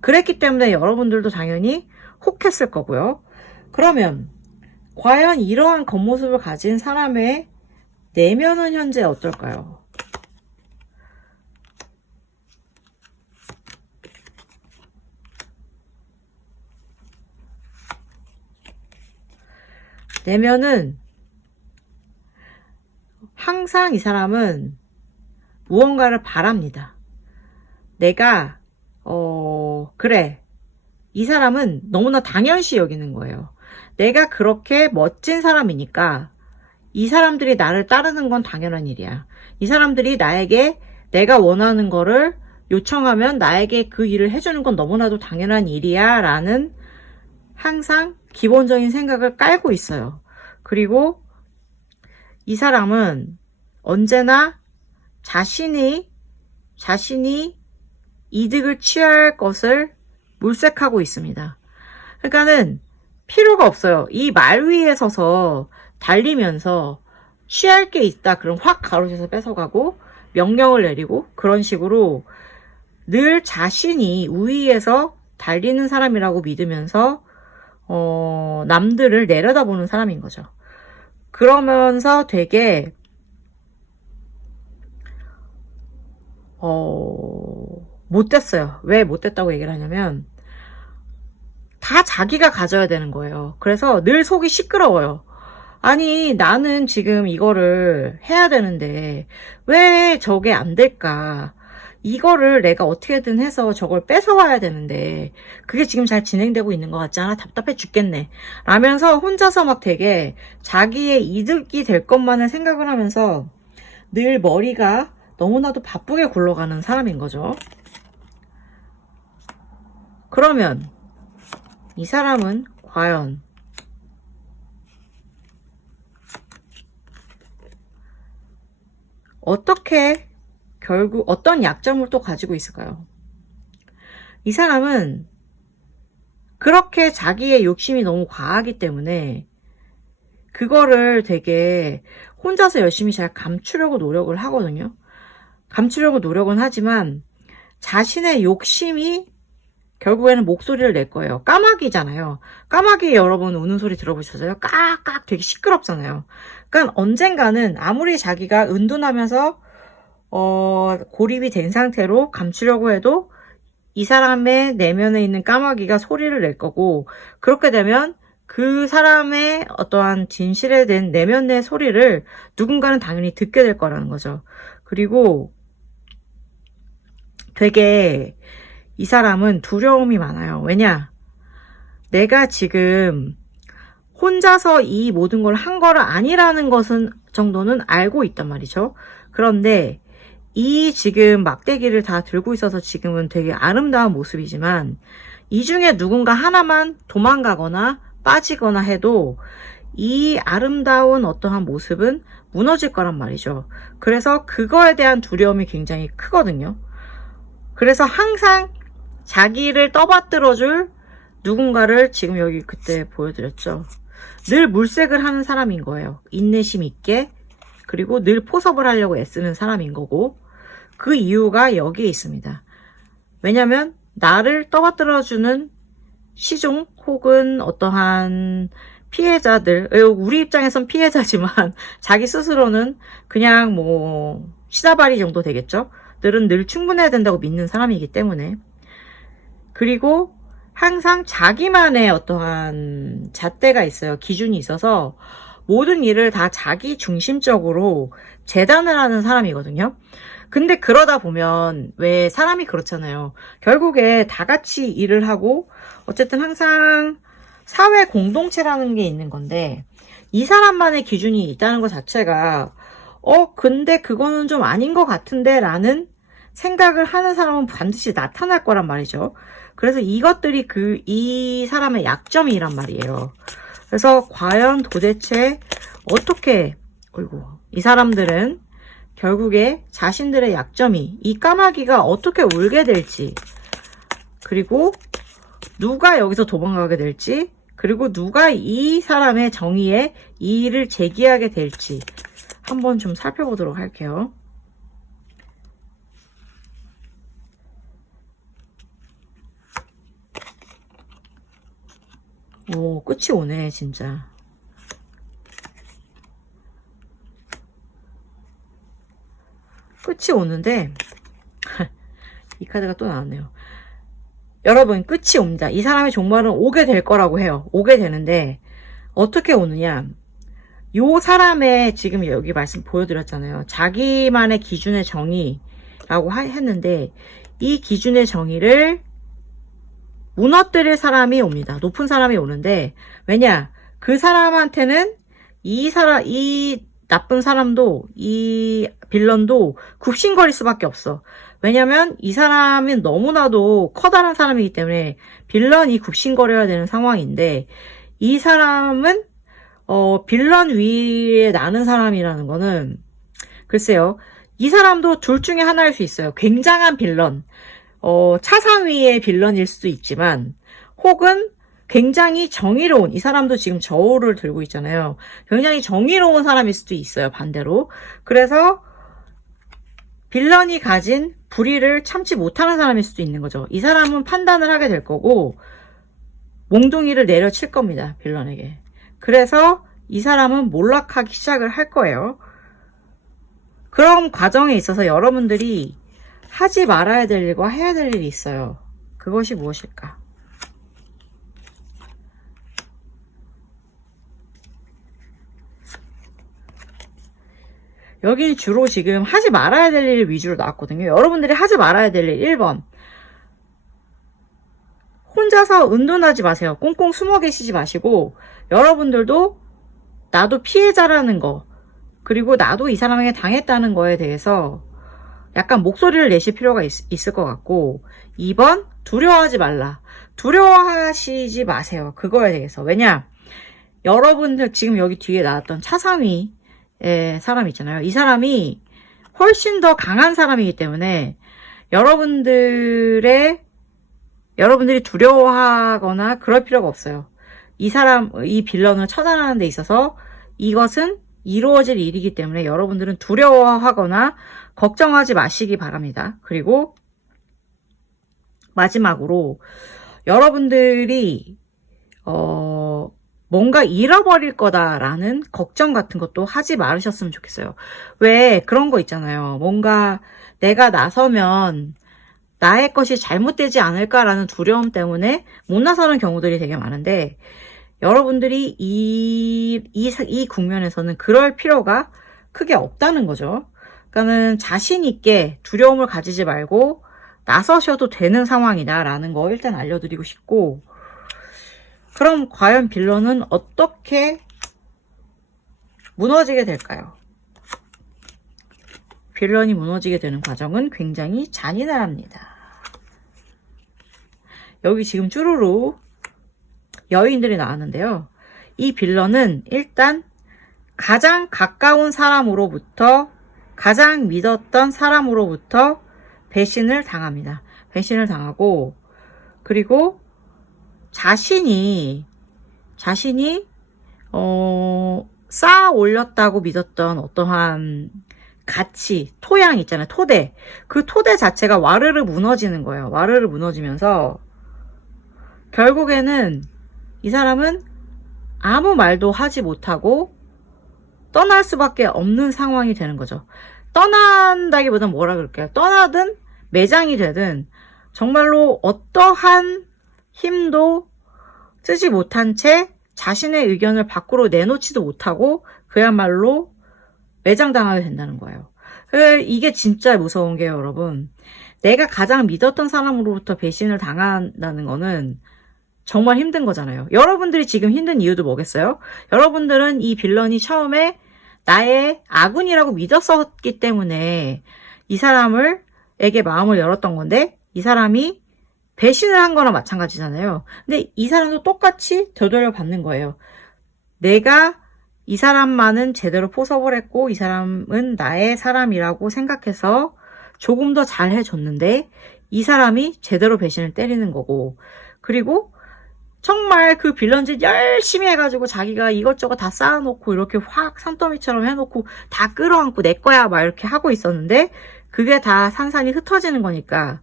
그랬기 때문에 여러분들도 당연히 혹했을 거고요. 그러면 과연 이러한 겉모습을 가진 사람의 내면은 현재 어떨까요? 내면은 항상 이 사람은 무언가를 바랍니다. 내가 그래. 이 사람은 너무나 당연시 여기는 거예요. 내가 그렇게 멋진 사람이니까 이 사람들이 나를 따르는 건 당연한 일이야. 이 사람들이 나에게 내가 원하는 거를 요청하면 나에게 그 일을 해주는 건 너무나도 당연한 일이야 라는 항상 기본적인 생각을 깔고 있어요. 그리고 이 사람은 언제나 자신이 이득을 취할 것을 물색하고 있습니다. 그러니까는 필요가 없어요. 이 말 위에 서서 달리면서 취할 게 있다. 그럼 확 가로채서 뺏어가고 명령을 내리고 그런 식으로 늘 자신이 우위에서 달리는 사람이라고 믿으면서 남들을 내려다보는 사람인 거죠. 그러면서 되게 못됐어요. 왜 못됐다고 얘기를 하냐면 다 자기가 가져야 되는 거예요. 그래서 늘 속이 시끄러워요. 아니 나는 지금 이거를 해야 되는데 왜 저게 안 될까? 이거를 내가 어떻게든 해서 저걸 뺏어와야 되는데 그게 지금 잘 진행되고 있는 것 같지 않아? 답답해 죽겠네 라면서 혼자서 막 되게 자기의 이득이 될 것만을 생각을 하면서 늘 머리가 너무나도 바쁘게 굴러가는 사람인 거죠. 그러면 이 사람은 과연 어떻게 결국 어떤 약점을 또 가지고 있을까요? 이 사람은 그렇게 자기의 욕심이 너무 과하기 때문에 그거를 되게 혼자서 열심히 잘 감추려고 노력을 하거든요. 감추려고 노력은 하지만 자신의 욕심이 결국에는 목소리를 낼 거예요. 까마귀잖아요. 까마귀 여러분 우는 소리 들어보셨어요? 깍깍 되게 시끄럽잖아요. 그러니까 언젠가는 아무리 자기가 은둔하면서 고립이 된 상태로 감추려고 해도 이 사람의 내면에 있는 까마귀가 소리를 낼 거고 그렇게 되면 그 사람의 어떠한 진실에 대한 내면의 소리를 누군가는 당연히 듣게 될 거라는 거죠. 그리고 되게 이 사람은 두려움이 많아요. 왜냐? 내가 지금 혼자서 이 모든 걸 한 거를 아니라는 것은 정도는 알고 있단 말이죠. 그런데 이 지금 막대기를 다 들고 있어서 지금은 되게 아름다운 모습이지만 이 중에 누군가 하나만 도망가거나 빠지거나 해도 이 아름다운 어떠한 모습은 무너질 거란 말이죠. 그래서 그거에 대한 두려움이 굉장히 크거든요. 그래서 항상 자기를 떠받들어줄 누군가를 지금 여기 그때 보여드렸죠. 늘 물색을 하는 사람인 거예요. 인내심 있게 그리고 늘 포섭을 하려고 애쓰는 사람인 거고 그 이유가 여기에 있습니다. 왜냐면 나를 떠받들어주는 시종 혹은 어떠한 피해자들 우리 입장에선 피해자지만 자기 스스로는 그냥 뭐 시다바리 정도 되겠죠. 들은 늘 충분해야 된다고 믿는 사람이기 때문에 그리고 항상 자기만의 어떠한 잣대가 있어요. 기준이 있어서 모든 일을 다 자기 중심적으로 재단을 하는 사람이거든요. 근데 그러다 보면 왜 사람이 그렇잖아요. 결국에 다 같이 일을 하고 어쨌든 항상 사회 공동체라는 게 있는 건데 이 사람만의 기준이 있다는 것 자체가 근데 그거는 좀 아닌 것 같은데 라는 생각을 하는 사람은 반드시 나타날 거란 말이죠. 그래서 이것들이 이 사람의 약점이란 말이에요. 그래서 과연 도대체 어떻게 이 사람들은 결국에 자신들의 약점이 이 까마귀가 어떻게 울게 될지, 그리고 누가 여기서 도망가게 될지, 그리고 누가 이 사람의 정의에 이의를 제기하게 될지 한번 좀 살펴보도록 할게요. 오, 끝이 오네 진짜. 끝이 오는데 이 카드가 또 나왔네요. 여러분, 끝이 옵니다. 이 사람의 종말은 오게 될 거라고 해요. 오게 되는데 어떻게 오느냐, 요 사람의 지금 여기 말씀 보여드렸잖아요. 자기만의 기준의 정의라고 했는데 이 기준의 정의를 무너뜨릴 사람이 옵니다. 높은 사람이 오는데, 왜냐, 그 사람한테는 이 나쁜 사람도, 이 빌런도 굽신거릴 수밖에 없어. 왜냐면 이 사람은 너무나도 커다란 사람이기 때문에 빌런이 굽신거려야 되는 상황인데, 이 사람은 빌런 위에 나는 사람이라는 거는, 글쎄요, 이 사람도 둘 중에 하나일 수 있어요. 굉장한 빌런, 차상 위의 빌런일 수도 있지만, 혹은 굉장히 정의로운, 이 사람도 지금 저울을 들고 있잖아요. 굉장히 정의로운 사람일 수도 있어요, 반대로. 그래서 빌런이 가진 불의를 참지 못하는 사람일 수도 있는 거죠. 이 사람은 판단을 하게 될 거고 몽둥이를 내려칠 겁니다, 빌런에게. 그래서 이 사람은 몰락하기 시작을 할 거예요. 그런 과정에 있어서 여러분들이 하지 말아야 될 일과 해야 될 일이 있어요. 그것이 무엇일까? 여기는 주로 지금 하지 말아야 될 일 위주로 나왔거든요. 여러분들이 하지 말아야 될 일 1번. 혼자서 은둔하지 마세요. 꽁꽁 숨어 계시지 마시고, 여러분들도 나도 피해자라는 거, 그리고 나도 이 사람에게 당했다는 거에 대해서 약간 목소리를 내실 필요가 있을 것 같고, 2번, 두려워하지 말라. 두려워하시지 마세요. 그거에 대해서. 왜냐, 여러분들 지금 여기 뒤에 나왔던 차상위의 사람 있잖아요. 이 사람이 훨씬 더 강한 사람이기 때문에 여러분들이 두려워하거나 그럴 필요가 없어요. 이 빌런을 처단하는 데 있어서 이것은 이루어질 일이기 때문에 여러분들은 두려워하거나 걱정하지 마시기 바랍니다. 그리고 마지막으로 여러분들이 뭔가 잃어버릴 거다라는 걱정 같은 것도 하지 말으셨으면 좋겠어요. 왜 그런 거 있잖아요. 뭔가 내가 나서면 나의 것이 잘못되지 않을까라는 두려움 때문에 못 나서는 경우들이 되게 많은데, 여러분들이 이 국면에서는 그럴 필요가 크게 없다는 거죠. 그러니까는 자신 있게 두려움을 가지지 말고 나서셔도 되는 상황이다라는 거 일단 알려드리고 싶고, 그럼 과연 빌런은 어떻게 무너지게 될까요? 빌런이 무너지게 되는 과정은 굉장히 잔인합니다. 여기 지금 쭈루루 여인들이 나왔는데요. 이 빌런은 일단 가장 가까운 사람으로부터, 가장 믿었던 사람으로부터 배신을 당합니다. 배신을 당하고, 그리고 자신이 쌓아 올렸다고 믿었던 어떠한 가치, 토양 있잖아요. 토대. 그 토대 자체가 와르르 무너지는 거예요. 와르르 무너지면서 결국에는 이 사람은 아무 말도 하지 못하고 떠날 수밖에 없는 상황이 되는 거죠. 떠난다기보다는 뭐라 그럴까요? 떠나든 매장이 되든 정말로 어떠한 힘도 쓰지 못한 채 자신의 의견을 밖으로 내놓지도 못하고 그야말로 매장당하게 된다는 거예요. 이게 진짜 무서운 게요, 여러분. 내가 가장 믿었던 사람으로부터 배신을 당한다는 거는 정말 힘든 거잖아요. 여러분들이 지금 힘든 이유도 뭐겠어요? 여러분들은 이 빌런이 처음에 나의 아군이라고 믿었었기 때문에 이 사람에게 마음을 열었던 건데 이 사람이 배신을 한 거나 마찬가지잖아요. 근데 이 사람도 똑같이 되돌려 받는 거예요. 내가 이 사람만은 제대로 포섭을 했고 이 사람은 나의 사람이라고 생각해서 조금 더 잘 해줬는데 이 사람이 제대로 배신을 때리는 거고, 그리고 정말 그 빌런짓 열심히 해가지고 자기가 이것저것 다 쌓아놓고 이렇게 확 산더미처럼 해놓고 다 끌어안고 내 거야 막 이렇게 하고 있었는데 그게 다 산산이 흩어지는 거니까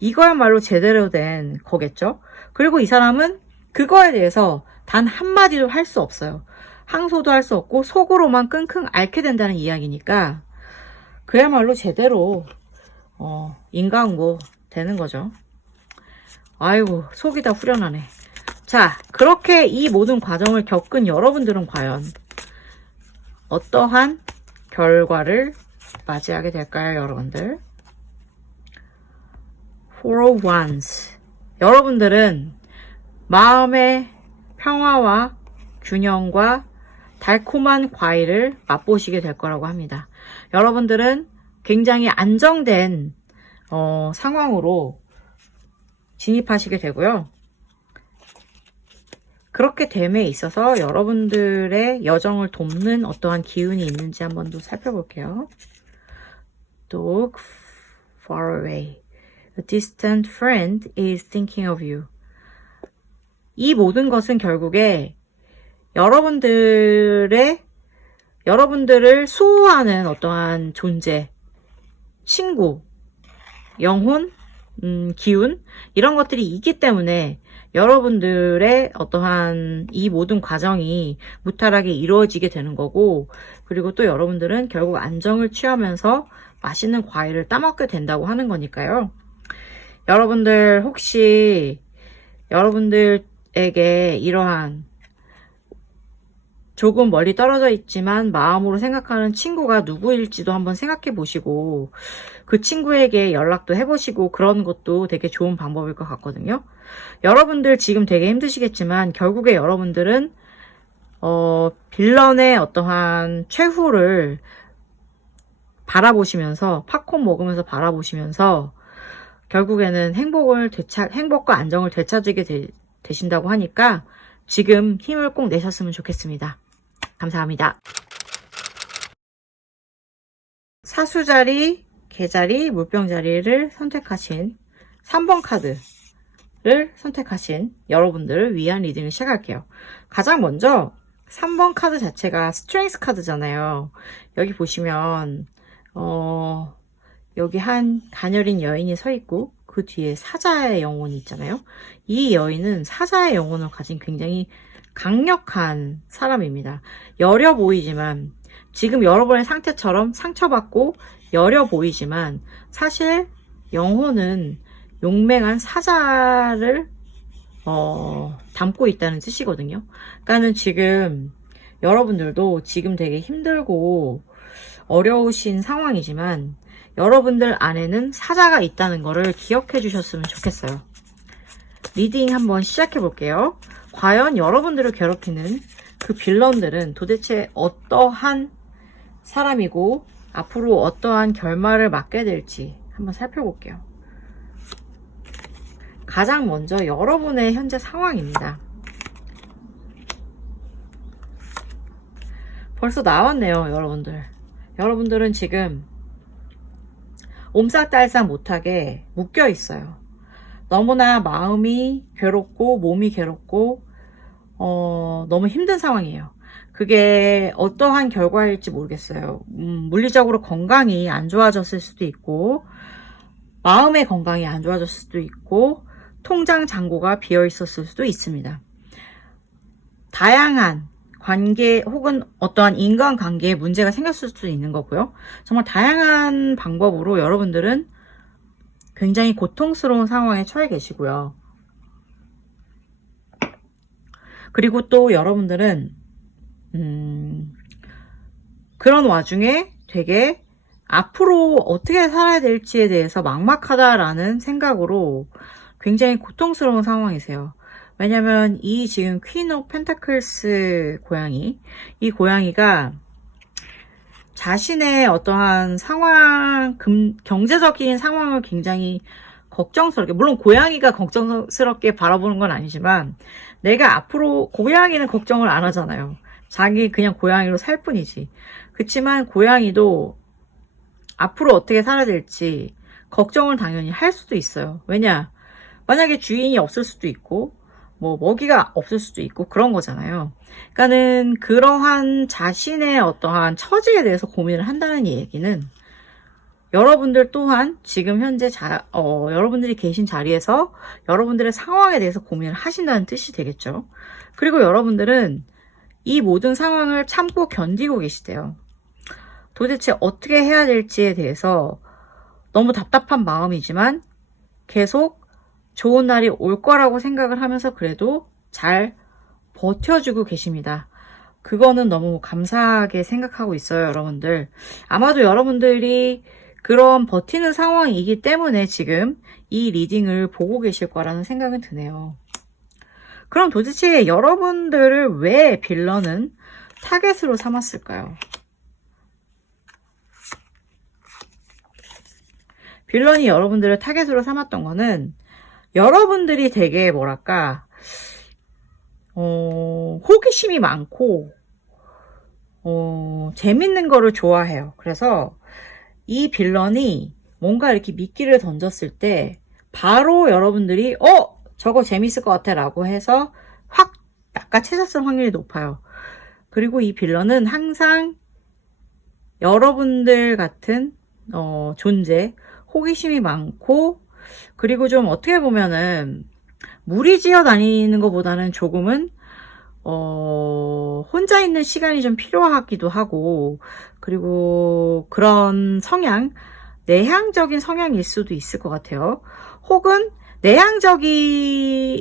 이거야말로 제대로 된 거겠죠. 그리고 이 사람은 그거에 대해서 단 한마디도 할 수 없어요. 항소도 할 수 없고 속으로만 끙끙 앓게 된다는 이야기니까 그야말로 제대로 인과응보 되는 거죠. 아이고 속이 다 후련하네. 자, 그렇게 이 모든 과정을 겪은 여러분들은 과연 어떠한 결과를 맞이하게 될까요, 여러분들? Four of Wands. 여러분들은 마음의 평화와 균형과 달콤한 과일을 맛보시게 될 거라고 합니다. 여러분들은 굉장히 안정된 상황으로 진입하시게 되고요. 그렇게 됨에 있어서 여러분들의 여정을 돕는 어떠한 기운이 있는지 한번 더 살펴볼게요. Dog far away. A distant friend is thinking of you. 이 모든 것은 결국에 여러분들을 수호하는 어떠한 존재, 친구, 영혼, 기운 이런 것들이 있기 때문에 여러분들의 어떠한 이 모든 과정이 무탈하게 이루어지게 되는 거고, 그리고 또 여러분들은 결국 안정을 취하면서 맛있는 과일을 따먹게 된다고 하는 거니까요. 여러분들 혹시 여러분들에게 이러한 조금 멀리 떨어져 있지만 마음으로 생각하는 친구가 누구일지도 한번 생각해 보시고 그 친구에게 연락도 해보시고 그런 것도 되게 좋은 방법일 것 같거든요. 여러분들 지금 되게 힘드시겠지만 결국에 여러분들은 빌런의 어떠한 최후를 바라보시면서 팝콘 먹으면서 바라보시면서 결국에는 행복과 안정을 되찾게 되신다고 하니까 지금 힘을 꼭 내셨으면 좋겠습니다. 감사합니다. 사수자리, 개자리, 물병자리를 선택하신 3번 카드를 선택하신 여러분들을 위한 리딩을 시작할게요. 가장 먼저 3번 카드 자체가 스트렝스 카드잖아요. 여기 보시면 여기 한 가녀린 여인이 서 있고 그 뒤에 사자의 영혼이 있잖아요. 이 여인은 사자의 영혼을 가진 굉장히 강력한 사람입니다. 여려 보이지만 지금 여러분의 상태처럼 상처받고 여려 보이지만 사실 영혼은 용맹한 사자를 담고 있다는 뜻이거든요. 그러니까는 지금 여러분들도 지금 되게 힘들고 어려우신 상황이지만 여러분들 안에는 사자가 있다는 거를 기억해 주셨으면 좋겠어요. 리딩 한번 시작해 볼게요. 과연 여러분들을 괴롭히는 그 빌런들은 도대체 어떠한 사람이고 앞으로 어떠한 결말을 맞게 될지 한번 살펴볼게요. 가장 먼저 여러분의 현재 상황입니다. 벌써 나왔네요, 여러분들. 여러분들은 지금 옴싹달싹 못하게 묶여 있어요. 너무나 마음이 괴롭고 몸이 괴롭고 너무 힘든 상황이에요. 그게 어떠한 결과일지 모르겠어요. 물리적으로 건강이 안 좋아졌을 수도 있고 마음의 건강이 안 좋아졌을 수도 있고 통장 잔고가 비어 있었을 수도 있습니다. 다양한 관계 혹은 어떠한 인간관계에 문제가 생겼을 수도 있는 거고요. 정말 다양한 방법으로 여러분들은 굉장히 고통스러운 상황에 처해 계시고요. 그리고 또 여러분들은 그런 와중에 되게 앞으로 어떻게 살아야 될지에 대해서 막막하다라는 생각으로 굉장히 고통스러운 상황이세요. 왜냐면 이 지금 퀸 오브 펜타클스 고양이, 이 고양이가 자신의 어떠한 상황, 경제적인 상황을 굉장히 걱정스럽게, 물론 고양이가 걱정스럽게 바라보는 건 아니지만 내가 앞으로, 고양이는 걱정을 안 하잖아요. 자기 그냥 고양이로 살 뿐이지. 그치만 고양이도 앞으로 어떻게 살아야 될지 걱정을 당연히 할 수도 있어요. 왜냐? 만약에 주인이 없을 수도 있고 뭐 먹이가 없을 수도 있고 그런 거잖아요. 그러니까는 그러한 자신의 어떠한 처지에 대해서 고민을 한다는 얘기는 여러분들 또한 지금 현재 여러분들이 계신 자리에서 여러분들의 상황에 대해서 고민을 하신다는 뜻이 되겠죠. 그리고 여러분들은 이 모든 상황을 참고 견디고 계시대요. 도대체 어떻게 해야 될지에 대해서 너무 답답한 마음이지만 계속 좋은 날이 올 거라고 생각을 하면서 그래도 잘 버텨주고 계십니다. 그거는 너무 감사하게 생각하고 있어요, 여러분들. 아마도 여러분들이 그런 버티는 상황이기 때문에 지금 이 리딩을 보고 계실 거라는 생각은 드네요. 그럼 도대체 여러분들을 왜 빌런은 타겟으로 삼았을까요? 빌런이 여러분들을 타겟으로 삼았던 거는 여러분들이 되게 뭐랄까 호기심이 많고 재밌는 거를 좋아해요. 그래서 이 빌런이 뭔가 이렇게 미끼를 던졌을 때 바로 여러분들이 저거 재밌을 것 같아 라고 해서 확 낚아채셨을 확률이 높아요. 그리고 이 빌런은 항상 여러분들 같은 존재, 호기심이 많고, 그리고 좀 어떻게 보면은 무리지어 다니는 것보다는 조금은 혼자 있는 시간이 좀 필요하기도 하고, 그리고 그런 성향, 내향적인 성향일 수도 있을 것 같아요. 혹은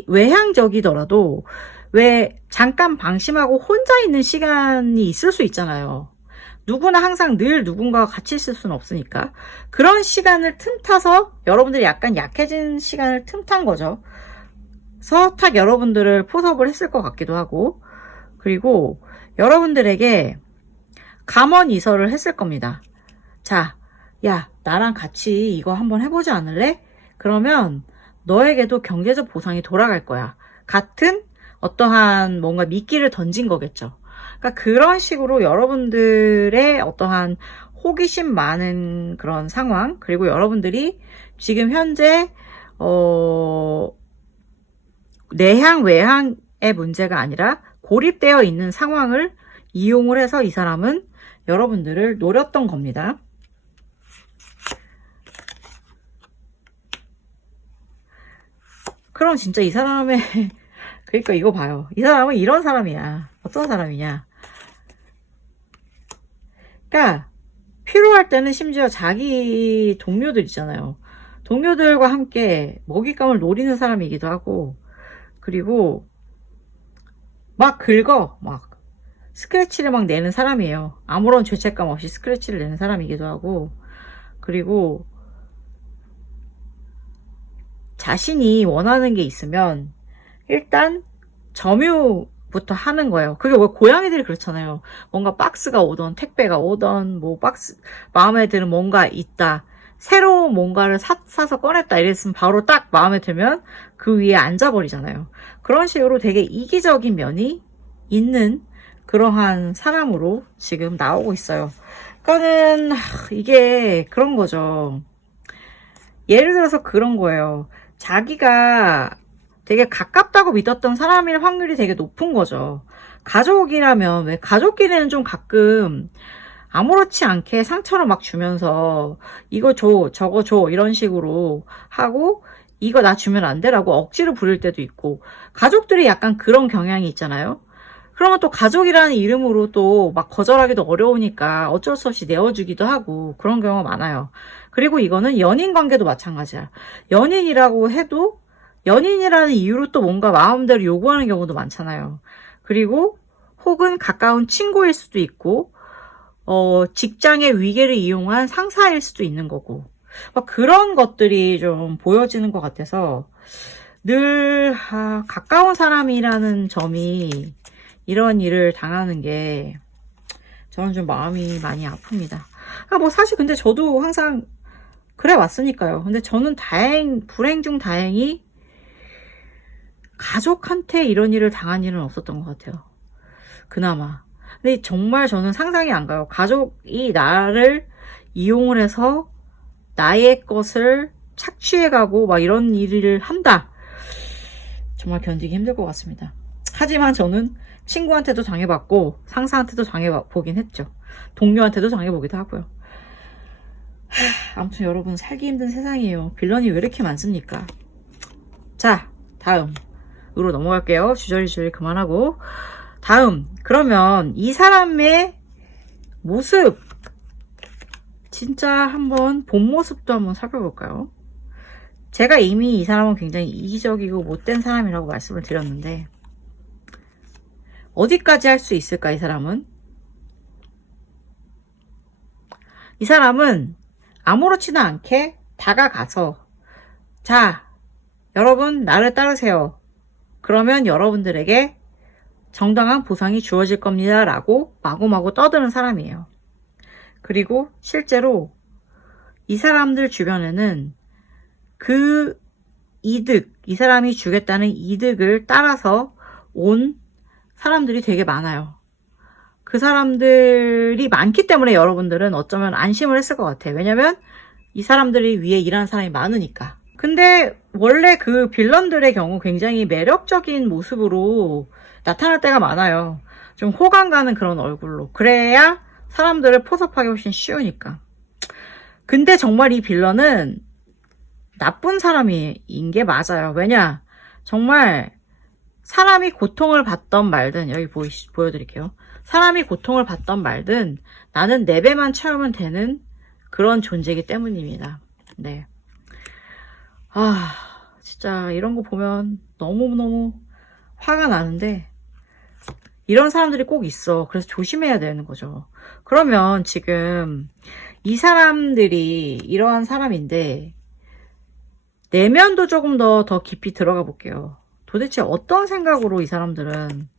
외향적이더라도 왜 잠깐 방심하고 혼자 있는 시간이 있을 수 있잖아요. 누구나 항상 늘 누군가와 같이 있을 수는 없으니까 그런 시간을 틈타서 여러분들이 약간 약해진 시간을 틈탄 거죠. 그래서 딱 여러분들을 포섭을 했을 것 같기도 하고, 그리고 여러분들에게 감언이설을 했을 겁니다. 자, 야, 나랑 같이 이거 한번 해보지 않을래? 그러면 너에게도 경제적 보상이 돌아갈 거야. 같은 어떠한 뭔가 미끼를 던진 거겠죠. 그러니까 그런 식으로 여러분들의 어떠한 호기심 많은 그런 상황, 그리고 여러분들이 지금 현재 내향 외향의 문제가 아니라 고립되어 있는 상황을 이용을 해서 이 사람은 여러분들을 노렸던 겁니다. 그럼 진짜 이 사람의 그러니까 이거 봐요. 이 사람은 이런 사람이야. 어떤 사람이냐. 그러니까 필요할 때는 심지어 자기 동료들 있잖아요. 동료들과 함께 먹잇감을 노리는 사람이기도 하고, 그리고 막 긁어, 막 스크래치를 막 내는 사람이에요. 아무런 죄책감 없이 스크래치를 내는 사람이기도 하고, 그리고 자신이 원하는 게 있으면 일단 점유부터 하는 거예요. 그게 왜 고양이들이 그렇잖아요. 뭔가 박스가 오던 택배가 오던 뭐 박스 마음에 드는 뭔가 있다. 새로운 뭔가를 사서 꺼냈다 이랬으면 바로 딱 마음에 들면 그 위에 앉아버리잖아요. 그런 식으로 되게 이기적인 면이 있는 그러한 사람으로 지금 나오고 있어요. 그러니까는 이게 그런 거죠. 예를 들어서 그런 거예요. 자기가 되게 가깝다고 믿었던 사람일 확률이 되게 높은 거죠. 가족이라면 왜 가족끼리는 좀 가끔 아무렇지 않게 상처를 막 주면서 이거 줘 저거 줘 이런 식으로 하고 이거 나 주면 안 돼라고 억지로 부릴 때도 있고, 가족들이 약간 그런 경향이 있잖아요. 그러면 또 가족이라는 이름으로 또 막 거절하기도 어려우니까 어쩔 수 없이 내어주기도 하고 그런 경우가 많아요. 그리고 이거는 연인 관계도 마찬가지야. 연인이라고 해도 연인이라는 이유로 또 뭔가 마음대로 요구하는 경우도 많잖아요. 그리고 혹은 가까운 친구일 수도 있고 직장의 위계를 이용한 상사일 수도 있는 거고 막 그런 것들이 좀 보여지는 것 같아서 늘 가까운 사람이라는 점이 이런 일을 당하는 게 저는 좀 마음이 많이 아픕니다. 뭐 사실 근데 저도 항상 그래 왔으니까요. 근데 저는 불행 중 다행히 가족한테 이런 일을 당한 일은 없었던 것 같아요. 그나마. 근데 정말 저는 상상이 안 가요. 가족이 나를 이용을 해서 나의 것을 착취해가고 막 이런 일을 한다. 정말 견디기 힘들 것 같습니다. 하지만 저는 친구한테도 당해봤고 상사한테도 당해보긴 했죠. 동료한테도 당해보기도 하고요. 아무튼 여러분 살기 힘든 세상이에요. 빌런이 왜 이렇게 많습니까? 자, 다음으로 넘어갈게요. 주저리 그만하고 다음, 그러면 이 사람의 모습 진짜 한번 본 모습도 한번 살펴볼까요? 제가 이미 이 사람은 굉장히 이기적이고 못된 사람이라고 말씀을 드렸는데 어디까지 할 수 있을까 이 사람은? 이 사람은 아무렇지도 않게 다가가서 자, 여러분 나를 따르세요. 그러면 여러분들에게 정당한 보상이 주어질 겁니다 라고 마구마구 떠드는 사람이에요. 그리고 실제로 이 사람들 주변에는 그 이득, 이 사람이 주겠다는 이득을 따라서 온 사람들이 되게 많아요. 그 사람들이 많기 때문에 여러분들은 어쩌면 안심을 했을 것 같아요. 왜냐면 이 사람들이 위에 일하는 사람이 많으니까. 근데 원래 그 빌런들의 경우 굉장히 매력적인 모습으로 나타날 때가 많아요. 좀 호감 가는 그런 얼굴로. 그래야 사람들을 포섭하기 훨씬 쉬우니까. 근데 정말 이 빌런은 나쁜 사람인 게 맞아요. 왜냐? 정말 사람이 고통을 받던 말든 여기 보여드릴게요. 사람이 고통을 받던 말든 나는 내 배만 채우면 되는 그런 존재이기 때문입니다. 네. 진짜 이런 거 보면 너무너무 화가 나는데 이런 사람들이 꼭 있어. 그래서 조심해야 되는 거죠. 그러면 지금 이 사람들이 이러한 사람인데 내면도 조금 더 깊이 들어가 볼게요. 도대체 어떤 생각으로 이 사람들은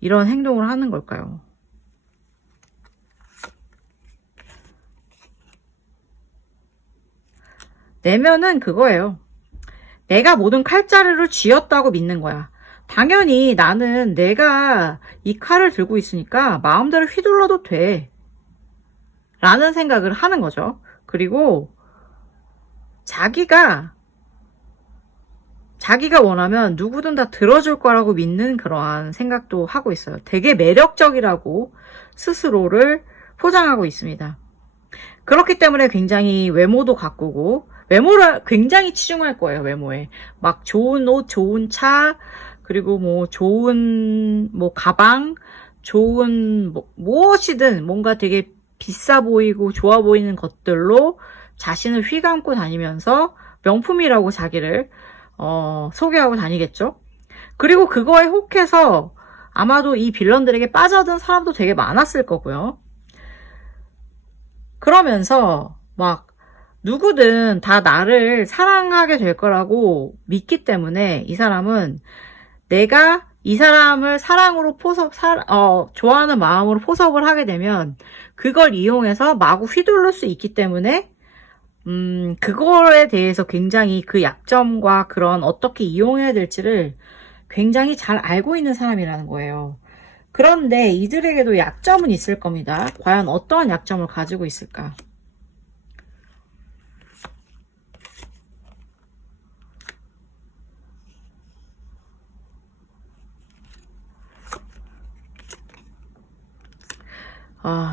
이런 행동을 하는 걸까요? 내면은 그거예요. 내가 모든 칼자루를 쥐었다고 믿는 거야. 당연히 나는 내가 이 칼을 들고 있으니까 마음대로 휘둘러도 돼. 라는 생각을 하는 거죠. 그리고 자기가 원하면 누구든 다 들어줄 거라고 믿는 그러한 생각도 하고 있어요. 되게 매력적이라고 스스로를 포장하고 있습니다. 그렇기 때문에 굉장히 외모도 가꾸고 외모를 굉장히 치중할 거예요. 외모에 막 좋은 옷, 좋은 차, 그리고 뭐 좋은 뭐 가방, 좋은 무엇이든 뭔가 되게 비싸 보이고 좋아 보이는 것들로 자신을 휘감고 다니면서 명품이라고 자기를 소개하고 다니겠죠. 그리고 그거에 혹해서 아마도 이 빌런들에게 빠져든 사람도 되게 많았을 거고요. 그러면서 막 누구든 다 나를 사랑하게 될 거라고 믿기 때문에 이 사람은 내가 이 사람을 사랑으로 좋아하는 마음으로 포섭을 하게 되면 그걸 이용해서 마구 휘둘를 수 있기 때문에 그거에 대해서 굉장히 그 약점과 그런 어떻게 이용해야 될지를 굉장히 잘 알고 있는 사람이라는 거예요. 그런데 이들에게도 약점은 있을 겁니다. 과연 어떠한 약점을 가지고 있을까?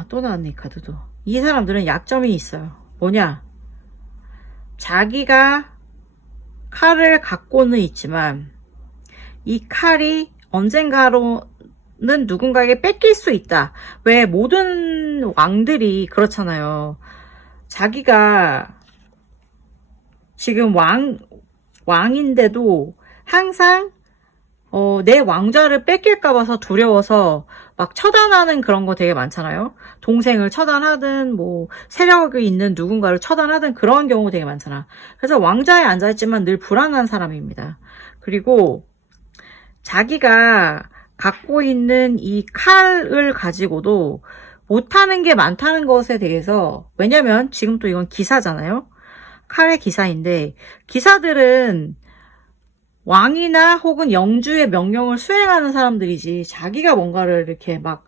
또 나왔네, 이 카드도. 이 사람들은 약점이 있어요. 뭐냐? 자기가 칼을 갖고는 있지만 이 칼이 언젠가로는 누군가에게 뺏길 수 있다. 왜 모든 왕들이 그렇잖아요. 자기가 지금 왕인데도 항상 내 왕좌를 뺏길까 봐서 두려워서 막 처단하는 그런 거 되게 많잖아요. 동생을 처단하든 뭐 세력이 있는 누군가를 처단하든 그런 경우 되게 많잖아. 그래서 왕좌에 앉아있지만 늘 불안한 사람입니다. 그리고 자기가 갖고 있는 이 칼을 가지고도 못하는 게 많다는 것에 대해서, 왜냐면 지금 또 이건 기사잖아요. 칼의 기사인데 기사들은 왕이나 혹은 영주의 명령을 수행하는 사람들이지 자기가 뭔가를 이렇게 막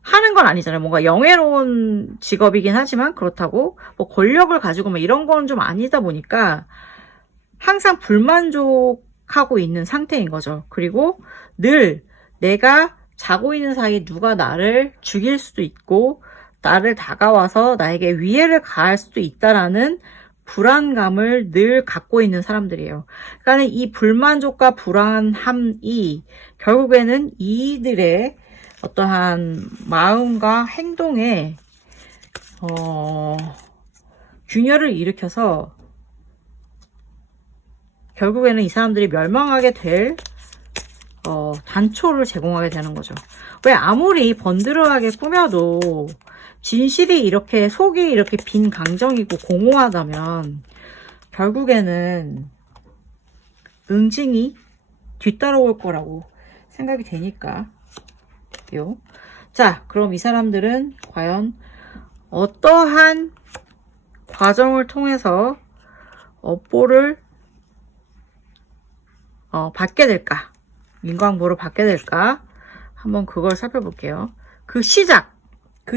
하는 건 아니잖아요. 뭔가 영예로운 직업이긴 하지만 그렇다고 뭐 권력을 가지고 막 이런 건 좀 아니다 보니까 항상 불만족하고 있는 상태인 거죠. 그리고 늘 내가 자고 있는 사이에 누가 나를 죽일 수도 있고 나를 다가와서 나에게 위해를 가할 수도 있다라는 불안감을 늘 갖고 있는 사람들이에요. 그러니까 이 불만족과 불안함이 결국에는 이들의 어떠한 마음과 행동에 균열을 일으켜서 결국에는 이 사람들이 멸망하게 될 단초를 제공하게 되는 거죠. 왜 아무리 번드러하게 꾸며도 진실이 이렇게 속이 이렇게 빈 강정이고 공허하다면 결국에는 응징이 뒤따라올 거라고 생각이 되니까요. 자, 그럼 이 사람들은 과연 어떠한 과정을 통해서 업보를 받게 될까? 인과응보를 받게 될까? 한번 그걸 살펴볼게요. 그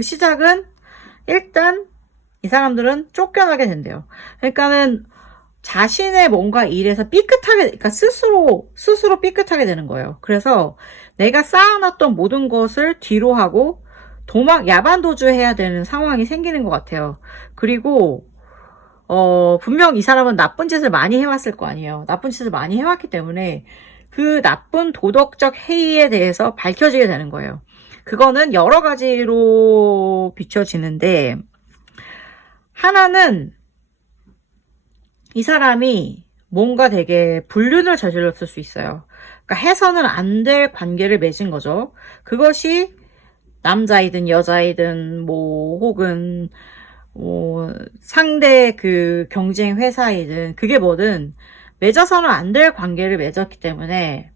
시작은 일단 이 사람들은 쫓겨나게 된대요. 그러니까는 자신의 뭔가 일에서 삐끗하게, 그러니까 스스로 삐끗하게 되는 거예요. 그래서 내가 쌓아놨던 모든 것을 뒤로 하고 야반도주해야 되는 상황이 생기는 것 같아요. 그리고 분명 이 사람은 나쁜 짓을 많이 해왔을 거 아니에요. 나쁜 짓을 많이 해왔기 때문에 그 나쁜 도덕적 해이에 대해서 밝혀지게 되는 거예요. 그거는 여러 가지로 비춰지는데, 하나는 이 사람이 뭔가 되게 불륜을 저질렀을 수 있어요. 그러니까 해서는 안 될 관계를 맺은 거죠. 그것이 남자이든 여자이든 뭐 혹은 상대 그 경쟁 회사이든 그게 뭐든 맺어서는 안 될 관계를 맺었기 때문에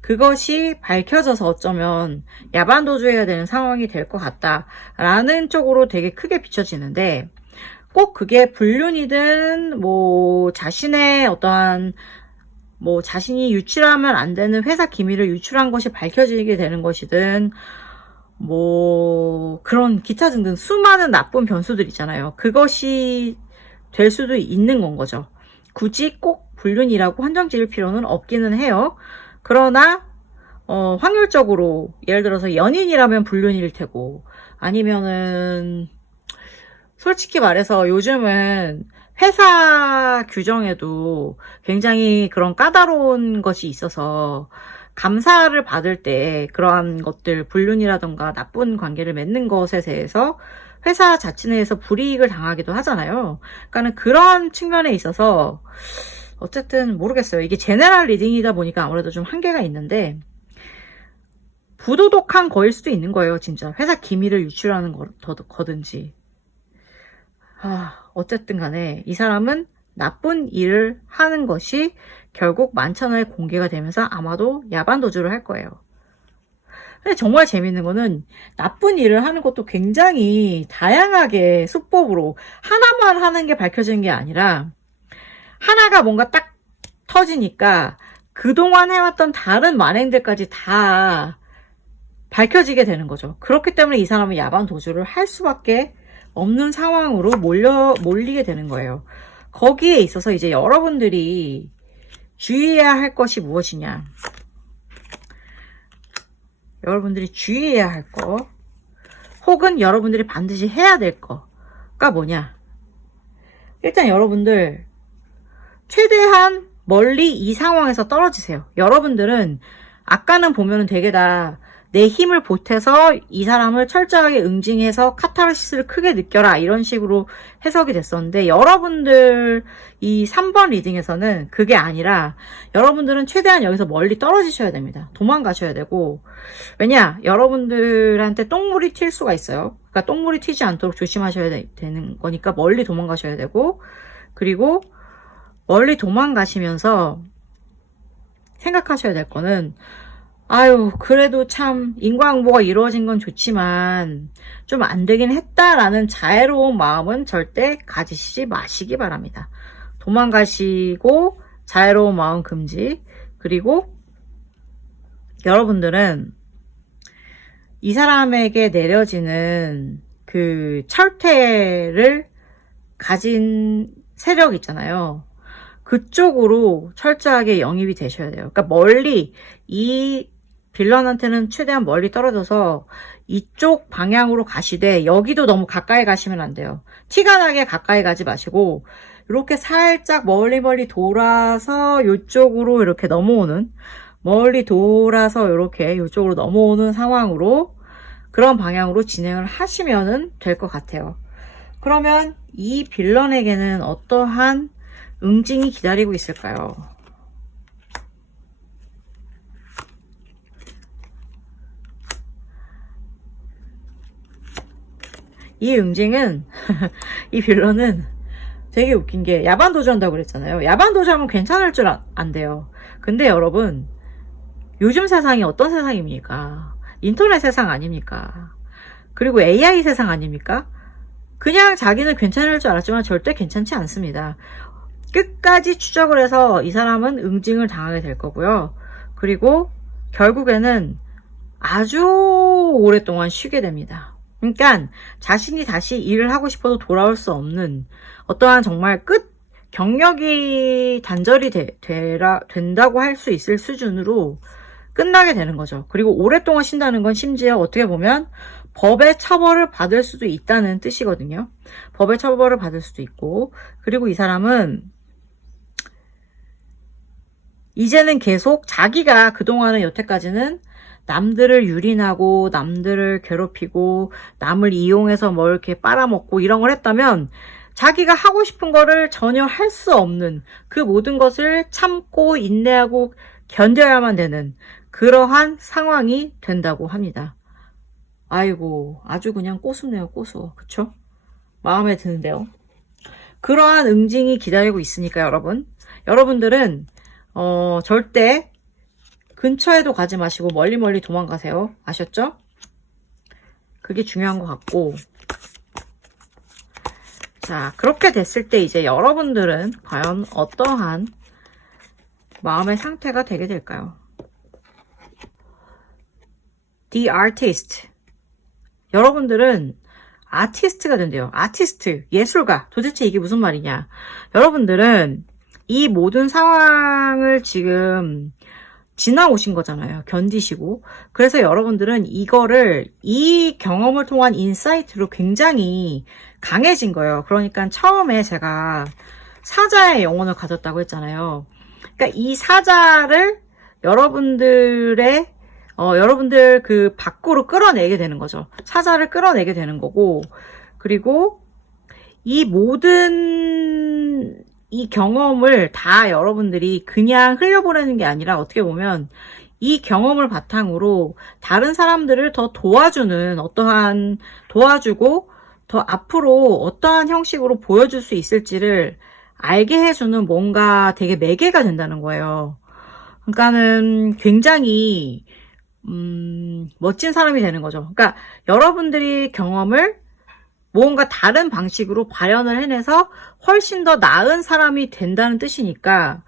그것이 밝혀져서 어쩌면 야반도주해야 되는 상황이 될 것 같다라는 쪽으로 되게 크게 비춰지는데, 꼭 그게 불륜이든 뭐 자신의 어떠한 뭐 자신이 유출하면 안 되는 회사 기밀을 유출한 것이 밝혀지게 되는 것이든 뭐 그런 기타 등등 수많은 나쁜 변수들 있잖아요. 그것이 될 수도 있는 건 거죠. 굳이 꼭 불륜이라고 한정 지을 필요는 없기는 해요. 그러나 확률적으로 예를 들어서 연인이라면 불륜일 테고, 아니면은 솔직히 말해서 요즘은 회사 규정에도 굉장히 그런 까다로운 것이 있어서 감사를 받을 때 그러한 것들, 불륜이라던가 나쁜 관계를 맺는 것에 대해서 회사 자체 내에서 불이익을 당하기도 하잖아요. 그러니까는 그런 측면에 있어서 어쨌든 모르겠어요. 이게 제네럴 리딩이다 보니까 아무래도 좀 한계가 있는데, 부도덕한 거일 수도 있는 거예요. 진짜 회사 기밀을 유출하는 거든지. 어쨌든 간에 이 사람은 나쁜 일을 하는 것이 결국 만천하에 공개가 되면서 아마도 야반도주를 할 거예요. 근데 정말 재밌는 거는 나쁜 일을 하는 것도 굉장히 다양하게 수법으로 하나만 하는 게 밝혀지는 게 아니라, 하나가 뭔가 딱 터지니까 그동안 해왔던 다른 만행들까지 다 밝혀지게 되는 거죠. 그렇기 때문에 이 사람은 야반도주를 할 수밖에 없는 상황으로 몰리게 되는 거예요. 거기에 있어서 이제 여러분들이 주의해야 할 것이 무엇이냐. 여러분들이 주의해야 할 거, 혹은 여러분들이 반드시 해야 될 거가 뭐냐. 일단 여러분들 최대한 멀리 이 상황에서 떨어지세요. 여러분들은 아까는 보면은 되게 다 내 힘을 보태서 이 사람을 철저하게 응징해서 카타르시스를 크게 느껴라 이런 식으로 해석이 됐었는데 여러분들 이 3번 리딩에서는 그게 아니라 여러분들은 최대한 여기서 멀리 떨어지셔야 됩니다. 도망가셔야 되고 왜냐? 여러분들한테 똥물이 튈 수가 있어요. 그러니까 똥물이 튀지 않도록 조심하셔야 되는 거니까 멀리 도망가셔야 되고 그리고 멀리 도망가시면서 생각하셔야 될 거는 아유 그래도 참 인과응보가 이루어진 건 좋지만 좀 안 되긴 했다라는 자애로운 마음은 절대 가지시지 마시기 바랍니다. 도망가시고 자애로운 마음 금지. 그리고 여러분들은 이 사람에게 내려지는 그 철퇴를 가진 세력 있잖아요. 그쪽으로 철저하게 영입이 되셔야 돼요. 그러니까 멀리 이 빌런한테는 최대한 멀리 떨어져서 이쪽 방향으로 가시되 여기도 너무 가까이 가시면 안 돼요. 티가 나게 가까이 가지 마시고 이렇게 살짝 멀리 돌아서 이쪽으로 이렇게 넘어오는 멀리 돌아서 이렇게 이쪽으로 넘어오는 상황으로 그런 방향으로 진행을 하시면 될 것 같아요. 그러면 이 빌런에게는 어떠한 응징이 기다리고 있을까요? 이 응징은 이 빌런은 되게 웃긴 게 야반 도주한다고 그랬잖아요. 야반 도주하면 괜찮을 줄 안 돼요. 근데 여러분 요즘 세상이 어떤 세상입니까? 인터넷 세상 아닙니까? 그리고 AI 세상 아닙니까? 그냥 자기는 괜찮을 줄 알았지만 절대 괜찮지 않습니다. 끝까지 추적을 해서 이 사람은 응징을 당하게 될 거고요. 그리고 결국에는 아주 오랫동안 쉬게 됩니다. 그러니까 자신이 다시 일을 하고 싶어도 돌아올 수 없는 어떠한 정말 끝 경력이 단절이 된다고 할 수 있을 수준으로 끝나게 되는 거죠. 그리고 오랫동안 쉰다는 건 심지어 어떻게 보면 법의 처벌을 받을 수도 있다는 뜻이거든요. 법의 처벌을 받을 수도 있고 그리고 이 사람은 이제는 계속 자기가 그동안은 여태까지는 남들을 유린하고 남들을 괴롭히고 남을 이용해서 뭐 이렇게 빨아먹고 이런 걸 했다면 자기가 하고 싶은 거를 전혀 할 수 없는 그 모든 것을 참고 인내하고 견뎌야만 되는 그러한 상황이 된다고 합니다. 아이고 아주 그냥 꼬수네요. 꼬수어. 그쵸? 마음에 드는데요. 그러한 응징이 기다리고 있으니까 여러분들은 절대 근처에도 가지 마시고 멀리 도망가세요. 아셨죠? 그게 중요한 것 같고 자 그렇게 됐을 때 이제 여러분들은 과연 어떠한 마음의 상태가 되게 될까요? The artist. 여러분들은 아티스트가 된대요. 아티스트, 예술가. 도대체 이게 무슨 말이냐? 여러분들은 이 모든 상황을 지금 지나오신 거잖아요. 견디시고. 그래서 여러분들은 이 경험을 통한 인사이트로 굉장히 강해진 거예요. 그러니까 처음에 제가 사자의 영혼을 가졌다고 했잖아요. 그러니까 이 사자를 여러분들 그 밖으로 끌어내게 되는 거죠. 사자를 끌어내게 되는 거고, 그리고 이 모든 이 경험을 다 여러분들이 그냥 흘려보내는 게 아니라 어떻게 보면 이 경험을 바탕으로 다른 사람들을 더 도와주고 더 앞으로 어떠한 형식으로 보여줄 수 있을지를 알게 해주는 뭔가 되게 매개가 된다는 거예요. 그러니까는 굉장히 멋진 사람이 되는 거죠. 그러니까 여러분들이 경험을 뭔가 다른 방식으로 발현을 해내서 훨씬 더 나은 사람이 된다는 뜻이니까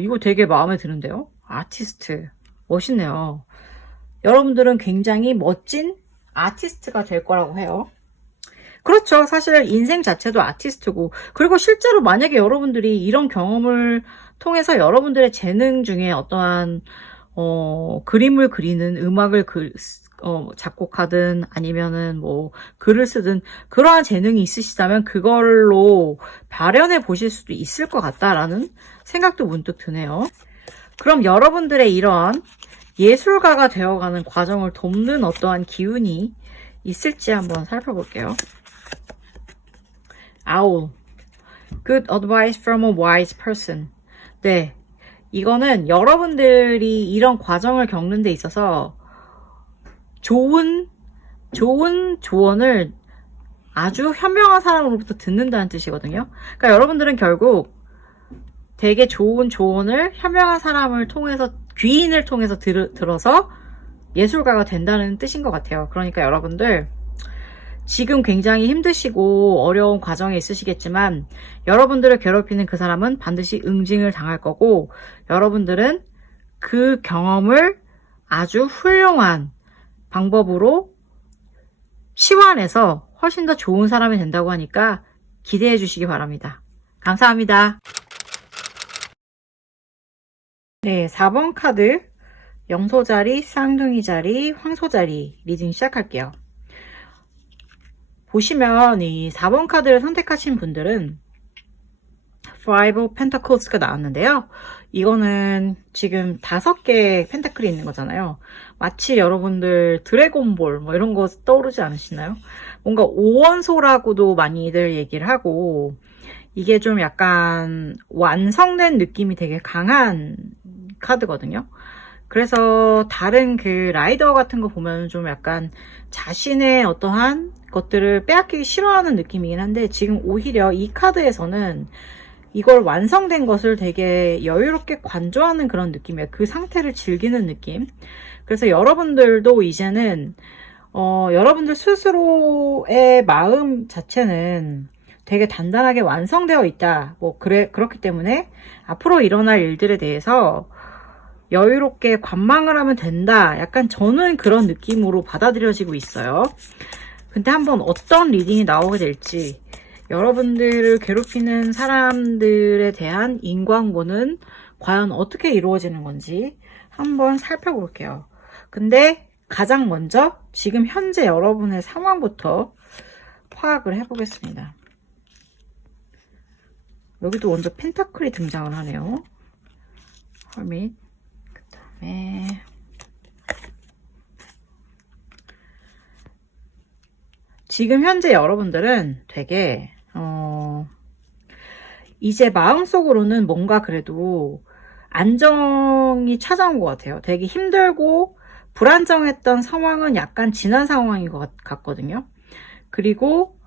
이거 되게 마음에 드는데요. 아티스트 멋있네요. 여러분들은 굉장히 멋진 아티스트가 될 거라고 해요. 그렇죠. 사실 인생 자체도 아티스트고 그리고 실제로 만약에 여러분들이 이런 경험을 통해서 여러분들의 재능 중에 어떠한 그림을 그리는 음악을 작곡하든 아니면은 뭐 글을 쓰든 그러한 재능이 있으시다면 그걸로 발현해 보실 수도 있을 것 같다라는 생각도 문득 드네요. 그럼 여러분들의 이런 예술가가 되어가는 과정을 돕는 어떠한 기운이 있을지 한번 살펴볼게요. Owl. Good advice from a wise person. 네. 이거는 여러분들이 이런 과정을 겪는 데 있어서 좋은 조언을 아주 현명한 사람으로부터 듣는다는 뜻이거든요. 그러니까 여러분들은 결국 되게 좋은 조언을 현명한 사람을 통해서, 귀인을 통해서 들어서 예술가가 된다는 뜻인 것 같아요. 그러니까 여러분들 지금 굉장히 힘드시고 어려운 과정에 있으시겠지만 여러분들을 괴롭히는 그 사람은 반드시 응징을 당할 거고, 여러분들은 그 경험을 아주 훌륭한 방법으로 시환해서 훨씬 더 좋은 사람이 된다고 하니까 기대해 주시기 바랍니다. 감사합니다. 네, 4번 카드 영소자리, 쌍둥이자리, 황소자리 리딩 시작할게요. 보시면 이 4번 카드를 선택하신 분들은 Five of Pentacles가 나왔는데요. 이거는 지금 5개의 펜타클이 있는 거잖아요. 마치 여러분들 드래곤볼 뭐 이런 거 떠오르지 않으시나요? 뭔가 오원소라고도 많이들 얘기를 하고, 이게 좀 약간 완성된 느낌이 되게 강한 카드거든요. 그래서 다른 그 라이더 같은 거 보면 좀 약간 자신의 어떠한 것들을 빼앗기기 싫어하는 느낌이긴 한데, 지금 오히려 이 카드에서는 이걸 완성된 것을 되게 여유롭게 관조하는 그런 느낌이에요. 그 상태를 즐기는 느낌. 그래서 여러분들도 이제는 여러분들 스스로의 마음 자체는 되게 단단하게 완성되어 있다. 그렇기 때문에 앞으로 일어날 일들에 대해서 여유롭게 관망을 하면 된다. 약간 저는 그런 느낌으로 받아들여지고 있어요. 근데 한번 어떤 리딩이 나오게 될지, 여러분들을 괴롭히는 사람들에 대한 인광보는 과연 어떻게 이루어지는 건지 한번 살펴볼게요. 근데 가장 먼저 지금 현재 여러분의 상황부터 파악을 해보겠습니다. 여기도 먼저 펜타클이 등장을 하네요. 허밋, 그 다음에 지금 현재 여러분들은 되게 이제 마음속으로는 뭔가 그래도 안정이 찾아온 것 같아요. 되게 힘들고 불안정했던 상황은 약간 지난 상황인 것 같거든요. 그리고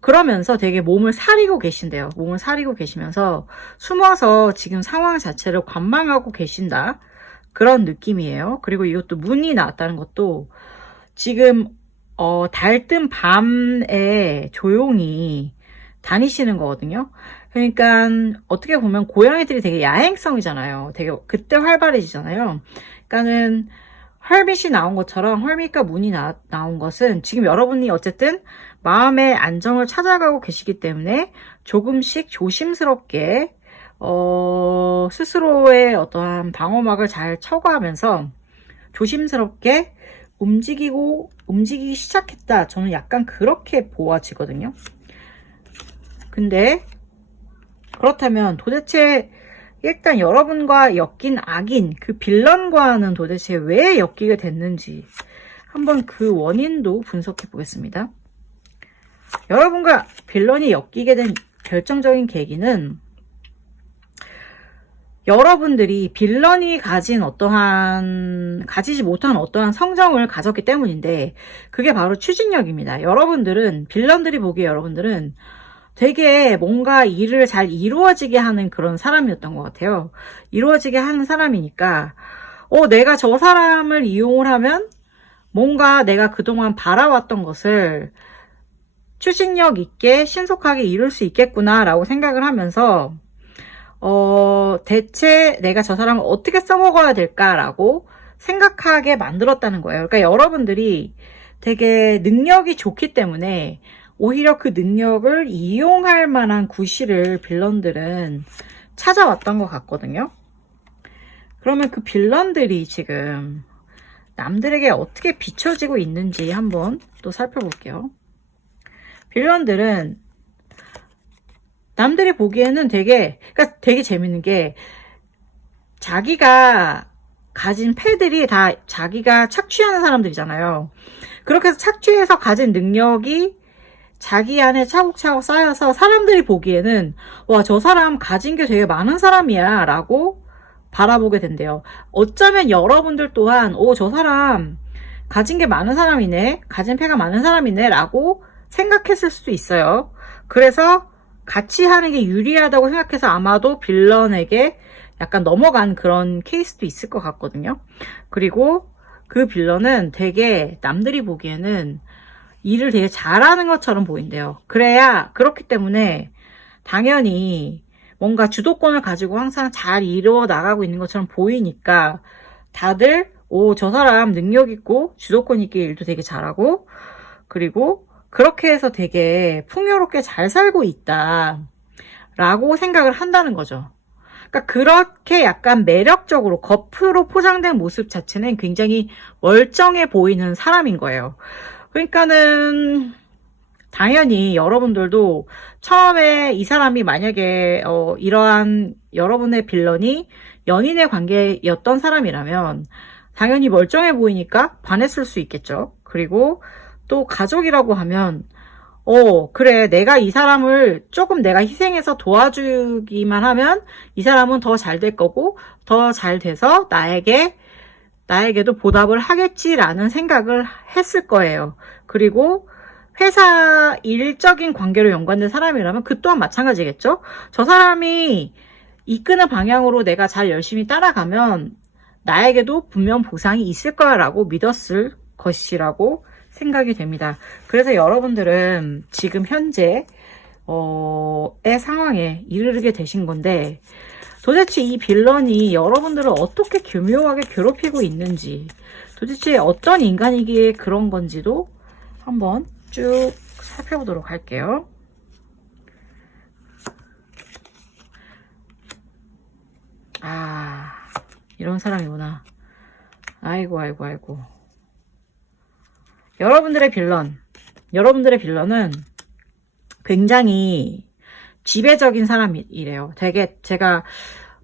그러면서 되게 몸을 사리고 계신대요. 몸을 사리고 계시면서 숨어서 지금 상황 자체를 관망하고 계신다. 그런 느낌이에요. 그리고 이것도 문이 나왔다는 것도 지금 달뜬 밤에 조용히 다니시는 거거든요. 그러니까 어떻게 보면 고양이들이 되게 야행성이잖아요. 되게 그때 활발해지잖아요. 그러니까는 헐밋이 나온 것처럼, 헐밋과 문이 나온 것은 지금 여러분이 어쨌든 마음의 안정을 찾아가고 계시기 때문에 조금씩 조심스럽게 스스로의 어떠한 방어막을 잘 쳐가면서 조심스럽게 움직이기 시작했다. 저는 약간 그렇게 보아지거든요. 근데 그렇다면 도대체 일단 여러분과 엮인 악인, 그 빌런과는 도대체 왜 엮이게 됐는지 한번 그 원인도 분석해 보겠습니다. 여러분과 빌런이 엮이게 된 결정적인 계기는 여러분들이 빌런이 가지지 못한 어떠한 성정을 가졌기 때문인데, 그게 바로 추진력입니다. 빌런들이 보기에 여러분들은 되게 뭔가 일을 잘 이루어지게 하는 그런 사람이었던 것 같아요. 이루어지게 하는 사람이니까 내가 저 사람을 이용을 하면 뭔가 내가 그동안 바라왔던 것을 추진력 있게 신속하게 이룰 수 있겠구나 라고 생각을 하면서 대체 내가 저 사람을 어떻게 써먹어야 될까라고 생각하게 만들었다는 거예요. 그러니까 여러분들이 되게 능력이 좋기 때문에 오히려 그 능력을 이용할 만한 구실을 빌런들은 찾아왔던 것 같거든요. 그러면 그 빌런들이 지금 남들에게 어떻게 비춰지고 있는지 한번 또 살펴볼게요. 빌런들은 남들이 보기에는 되게 재밌는 게, 자기가 가진 패들이 다 자기가 착취하는 사람들이잖아요. 그렇게 해서 착취해서 가진 능력이 자기 안에 차곡차곡 쌓여서 사람들이 보기에는 와, 저 사람 가진 게 되게 많은 사람이야 라고 바라보게 된대요. 어쩌면 여러분들 또한 저 사람 가진 게 많은 사람이네, 가진 패가 많은 사람이네 라고 생각했을 수도 있어요. 그래서 같이 하는 게 유리하다고 생각해서 아마도 빌런에게 약간 넘어간 그런 케이스도 있을 것 같거든요. 그리고 그 빌런은 되게 남들이 보기에는 일을 되게 잘하는 것처럼 보인대요. 그렇기 때문에 당연히 뭔가 주도권을 가지고 항상 잘 이루어 나가고 있는 것처럼 보이니까 다들 저 사람 능력 있고 주도권 있게 일도 되게 잘하고 그리고 그렇게 해서 되게 풍요롭게 잘 살고 있다 라고 생각을 한다는 거죠. 그러니까 그렇게 약간 매력적으로 겉으로 포장된 모습 자체는 굉장히 멀쩡해 보이는 사람인 거예요. 그러니까는 당연히 여러분들도 처음에 이 사람이 만약에 이러한 여러분의 빌런이 연인의 관계였던 사람이라면 당연히 멀쩡해 보이니까 반했을 수 있겠죠. 그리고 또 가족이라고 하면 그래, 내가 이 사람을 조금 내가 희생해서 도와주기만 하면 이 사람은 더 잘 될 거고 더 잘 돼서 나에게도 보답을 하겠지라는 생각을 했을 거예요. 그리고 회사 일적인 관계로 연관된 사람이라면 그 또한 마찬가지겠죠. 저 사람이 이끄는 방향으로 내가 잘 열심히 따라가면 나에게도 분명 보상이 있을 거야 라고 믿었을 것이라고 생각이 됩니다. 그래서 여러분들은 지금 현재 의 상황에 이르게 되신 건데 도대체 이 빌런이 여러분들을 어떻게 교묘하게 괴롭히고 있는지 도대체 어떤 인간이기에 그런 건지도 한번 쭉 살펴보도록 할게요. 이런 사람이구나. 아이고. 여러분들의 빌런은 굉장히 지배적인 사람이래요. 되게 제가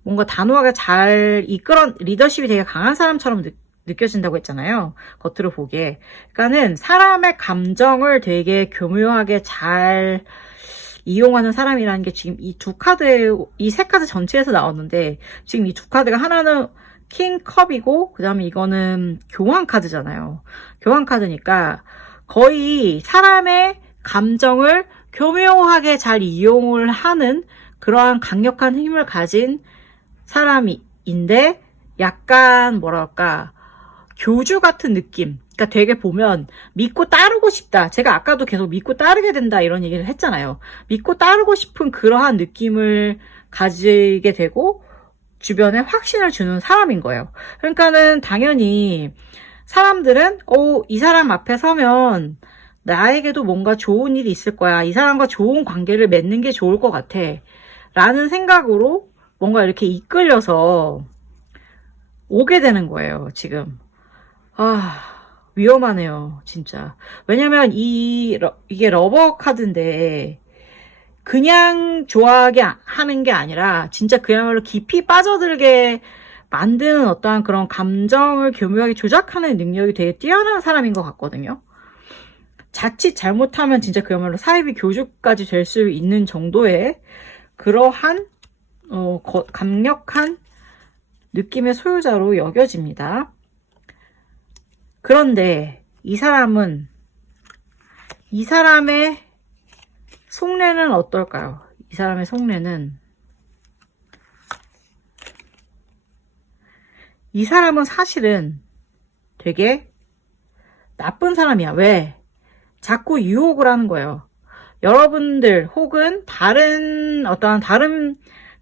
뭔가 단호하게 잘 리더십이 되게 강한 사람처럼 느껴진다고 했잖아요. 겉으로 보기에. 그러니까는 사람의 감정을 되게 교묘하게 잘 이용하는 사람이라는 게 지금 이 세 카드 전체에서 나왔는데 지금 이 두 카드가 하나는 킹 컵이고 그 다음에 이거는 교황 카드잖아요. 교황 카드니까 거의 사람의 감정을 교묘하게 잘 이용을 하는 그러한 강력한 힘을 가진 사람인데 약간 뭐랄까 교주 같은 느낌. 그러니까 되게 보면 믿고 따르고 싶다. 제가 아까도 계속 믿고 따르게 된다 이런 얘기를 했잖아요. 믿고 따르고 싶은 그러한 느낌을 가지게 되고 주변에 확신을 주는 사람인 거예요. 그러니까는 당연히 사람들은 이 사람 앞에 서면 나에게도 뭔가 좋은 일이 있을 거야. 이 사람과 좋은 관계를 맺는 게 좋을 것 같아. 라는 생각으로 뭔가 이렇게 이끌려서 오게 되는 거예요, 지금. 위험하네요, 진짜. 왜냐면 이게 러버 카드인데 그냥 좋아하게 하는 게 아니라 진짜 그야말로 깊이 빠져들게 만드는 어떠한 그런 감정을 교묘하게 조작하는 능력이 되게 뛰어난 사람인 것 같거든요. 자칫 잘못하면 진짜 그야말로 사이비 교주까지 될 수 있는 정도의 그러한 강력한 느낌의 소유자로 여겨집니다. 그런데 이 사람의 속내는 어떨까요? 이 사람의 속내는 이 사람은 사실은 되게 나쁜 사람이야. 왜? 자꾸 유혹을 하는 거예요. 여러분들 혹은 다른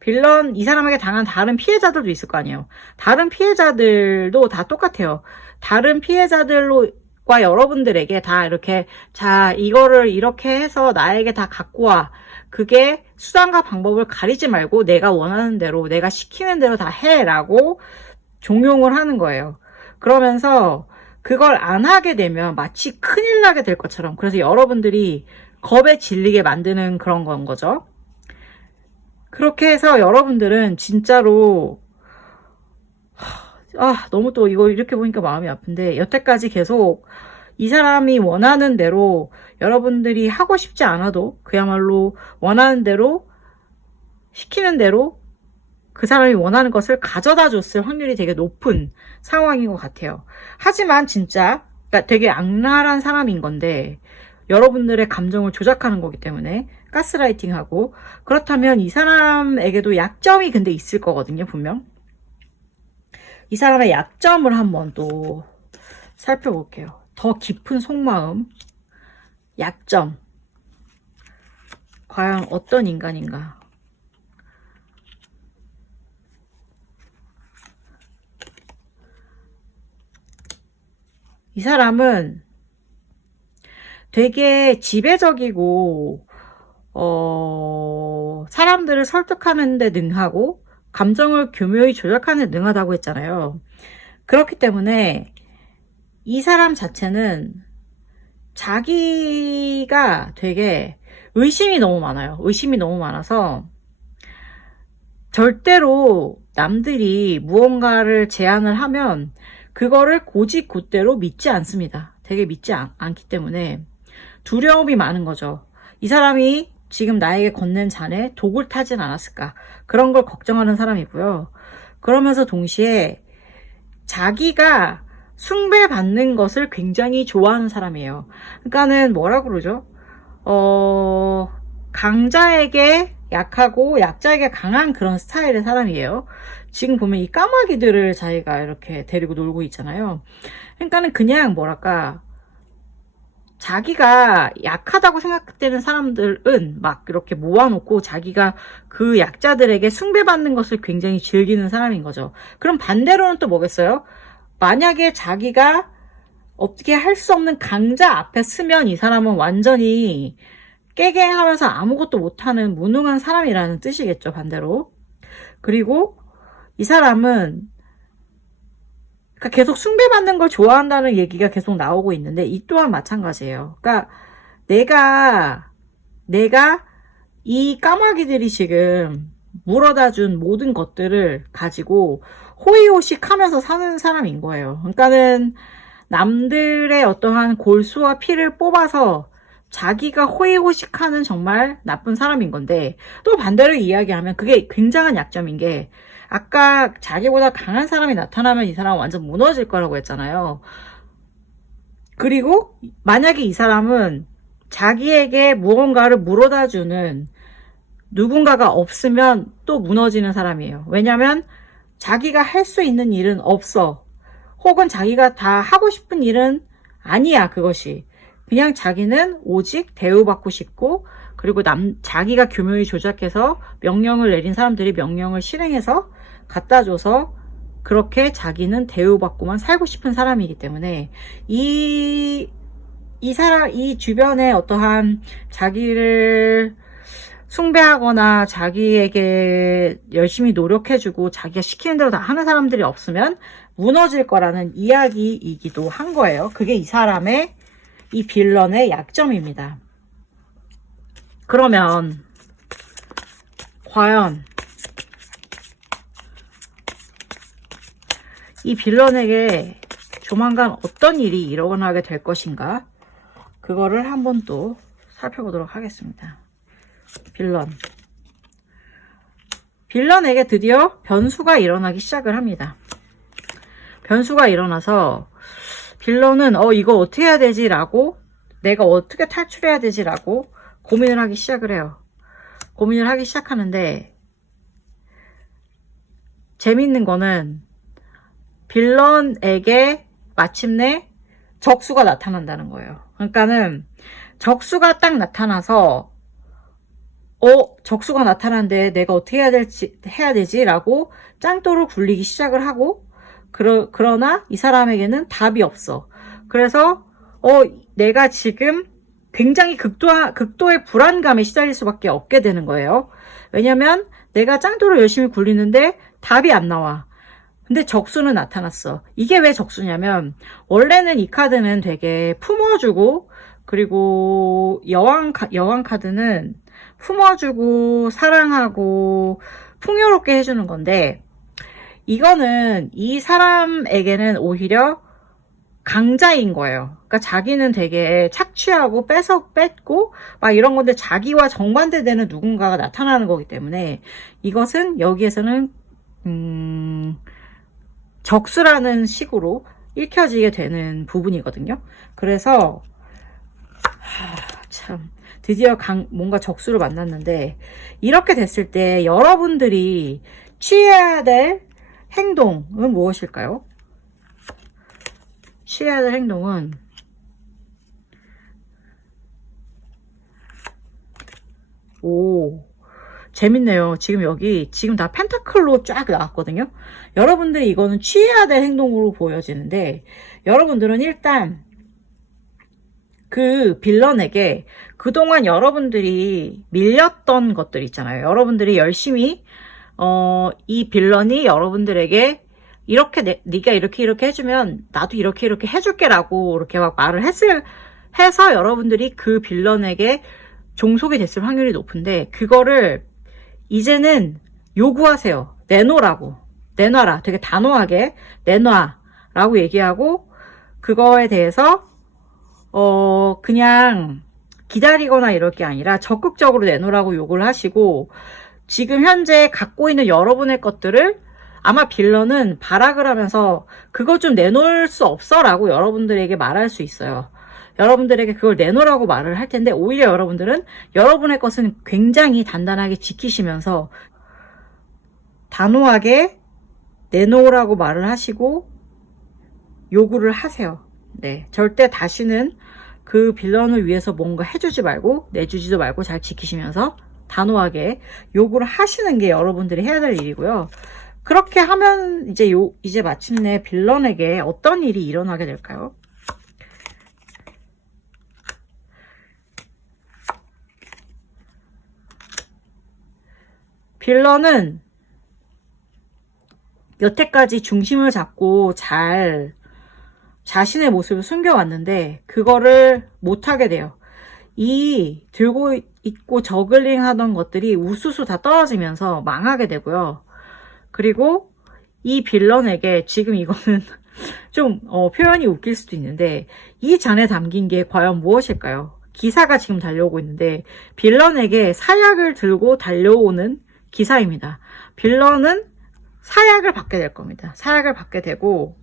빌런, 이 사람에게 당한 다른 피해자들도 있을 거 아니에요. 다른 피해자들도 다 똑같아요. 다른 피해자들과 여러분들에게 다 이렇게 자 이거를 이렇게 해서 나에게 다 갖고 와. 그게 수단과 방법을 가리지 말고 내가 원하는 대로 내가 시키는 대로 다 해라고 종용을 하는 거예요. 그러면서 그걸 안 하게 되면 마치 큰일 나게 될 것처럼 그래서 여러분들이 겁에 질리게 만드는 그런 건 거죠. 그렇게 해서 여러분들은 진짜로 너무 또 이거 이렇게 보니까 마음이 아픈데, 여태까지 계속 이 사람이 원하는 대로 여러분들이 하고 싶지 않아도 그야말로 원하는 대로 시키는 대로 그 사람이 원하는 것을 가져다 줬을 확률이 되게 높은 상황인 것 같아요. 하지만 진짜 그러니까 되게 악랄한 사람인 건데 여러분들의 감정을 조작하는 거기 때문에 가스라이팅하고, 그렇다면 이 사람에게도 약점이 근데 있을 거거든요, 분명. 이 사람의 약점을 한번 또 살펴볼게요. 더 깊은 속마음, 약점. 과연 어떤 인간인가? 이 사람은 되게 지배적이고 사람들을 설득하는 데 능하고 감정을 교묘히 조작하는 데 능하다고 했잖아요. 그렇기 때문에 이 사람 자체는 자기가 되게 의심이 너무 많아요. 의심이 너무 많아서 절대로 남들이 무언가를 제안을 하면 그거를 곧이곧대로 믿지 않습니다. 되게 믿지 않기 때문에 두려움이 많은 거죠. 이 사람이 지금 나에게 건넨 잔에 독을 타진 않았을까, 그런 걸 걱정하는 사람이고요. 그러면서 동시에 자기가 숭배받는 것을 굉장히 좋아하는 사람이에요. 그러니까는 뭐라 그러죠? 강자에게 약하고 약자에게 강한 그런 스타일의 사람이에요. 지금 보면 이 까마귀들을 자기가 이렇게 데리고 놀고 있잖아요. 그러니까는 그냥 뭐랄까, 자기가 약하다고 생각되는 사람들은 막 이렇게 모아놓고 자기가 그 약자들에게 숭배받는 것을 굉장히 즐기는 사람인 거죠. 그럼 반대로는 또 뭐겠어요? 만약에 자기가 어떻게 할 수 없는 강자 앞에 서면 이 사람은 완전히 깨갱하면서 아무것도 못하는 무능한 사람이라는 뜻이겠죠, 반대로. 그리고 이 사람은 그러니까 계속 숭배받는 걸 좋아한다는 얘기가 계속 나오고 있는데 이 또한 마찬가지예요. 그러니까 내가 이 까마귀들이 지금 물어다 준 모든 것들을 가지고 호의호식 하면서 사는 사람인 거예요. 그러니까는 남들의 어떠한 골수와 피를 뽑아서 자기가 호의호식하는 정말 나쁜 사람인 건데, 또 반대로 이야기하면 그게 굉장한 약점인 게, 아까 자기보다 강한 사람이 나타나면 이 사람은 완전 무너질 거라고 했잖아요. 그리고 만약에 이 사람은 자기에게 무언가를 물어다주는 누군가가 없으면 또 무너지는 사람이에요. 왜냐면 자기가 할 수 있는 일은 없어. 혹은 자기가 다 하고 싶은 일은 아니야, 그것이. 그냥 자기는 오직 대우받고 싶고, 그리고 자기가 교묘히 조작해서 명령을 내린 사람들이 명령을 실행해서 갖다 줘서 그렇게 자기는 대우받고만 살고 싶은 사람이기 때문에 이 주변에 어떠한 자기를 숭배하거나 자기에게 열심히 노력해주고 자기가 시키는 대로 다 하는 사람들이 없으면 무너질 거라는 이야기이기도 한 거예요. 그게 이 사람의, 이 빌런의 약점입니다. 그러면 과연 이 빌런에게 조만간 어떤 일이 일어나게 될 것인가, 그거를 한번 또 살펴보도록 하겠습니다. 빌런에게 드디어 변수가 일어나기 시작을 합니다. 변수가 일어나서 빌런은 이거 어떻게 해야 되지? 라고, 내가 어떻게 탈출해야 되지? 라고 고민을 하기 시작을 해요. 고민을 하기 시작하는데, 재밌는 거는 빌런에게 마침내 적수가 나타난다는 거예요. 그러니까는 적수가 딱 나타나서 적수가 나타났는데 내가 어떻게 해야 되지? 라고 짱돌을 굴리기 시작을 하고, 그러나 이 사람에게는 답이 없어. 그래서 내가 지금 굉장히 극도의 불안감에 시달릴 수밖에 없게 되는 거예요. 왜냐면 내가 짱돌을 열심히 굴리는데 답이 안 나와. 근데 적수는 나타났어. 이게 왜 적수냐면, 원래는 이 카드는 되게 품어주고, 그리고 여왕 카드는 품어주고 사랑하고 풍요롭게 해주는 건데, 이거는 이 사람에게는 오히려 강자인 거예요. 그러니까 자기는 되게 착취하고 뺏고 막 이런 건데 자기와 정반대되는 누군가가 나타나는 거기 때문에 이것은 여기에서는 적수라는 식으로 읽혀지게 되는 부분이거든요. 그래서 참 드디어 뭔가 적수를 만났는데, 이렇게 됐을 때 여러분들이 취해야 될 행동은 무엇일까요? 취해야 될 행동은 재밌네요. 지금 다 펜타클로 쫙 나왔거든요. 여러분들이 이거는 취해야 될 행동으로 보여지는데, 여러분들은 일단 그 빌런에게 그동안 여러분들이 밀렸던 것들 있잖아요. 여러분들이 열심히 이 빌런이 여러분들에게 이렇게 네가 이렇게 해주면 나도 이렇게 해줄게 라고 이렇게 막 말을 해서 여러분들이 그 빌런에게 종속이 됐을 확률이 높은데, 그거를 이제는 요구하세요. 내놔라. 되게 단호하게 내놔라고 얘기하고, 그거에 대해서 그냥 기다리거나 이럴 게 아니라 적극적으로 내놓으라고 요구를 하시고, 지금 현재 갖고 있는 여러분의 것들을 아마 빌런은 발악을 하면서 그거 좀 내놓을 수 없어 라고 여러분들에게 말할 수 있어요. 여러분들에게 그걸 내놓으라고 말을 할 텐데, 오히려 여러분들은 여러분의 것은 굉장히 단단하게 지키시면서 단호하게 내놓으라고 말을 하시고 요구를 하세요. 네, 절대 다시는 그 빌런을 위해서 뭔가 해주지 말고 내주지도 말고 잘 지키시면서 단호하게 요구를 하시는 게 여러분들이 해야 될 일이고요. 그렇게 하면 이제 마침내 빌런에게 어떤 일이 일어나게 될까요? 빌런은 여태까지 중심을 잡고 잘 자신의 모습을 숨겨왔는데 그거를 못하게 돼요. 이 들고 있고 저글링 하던 것들이 우수수 다 떨어지면서 망하게 되고요. 그리고 이 빌런에게 지금 이거는 좀 표현이 웃길 수도 있는데, 이 잔에 담긴 게 과연 무엇일까요? 기사가 지금 달려오고 있는데 빌런에게 사약을 들고 달려오는 기사입니다. 빌런은 사약을 받게 될 겁니다. 사약을 받게 되고,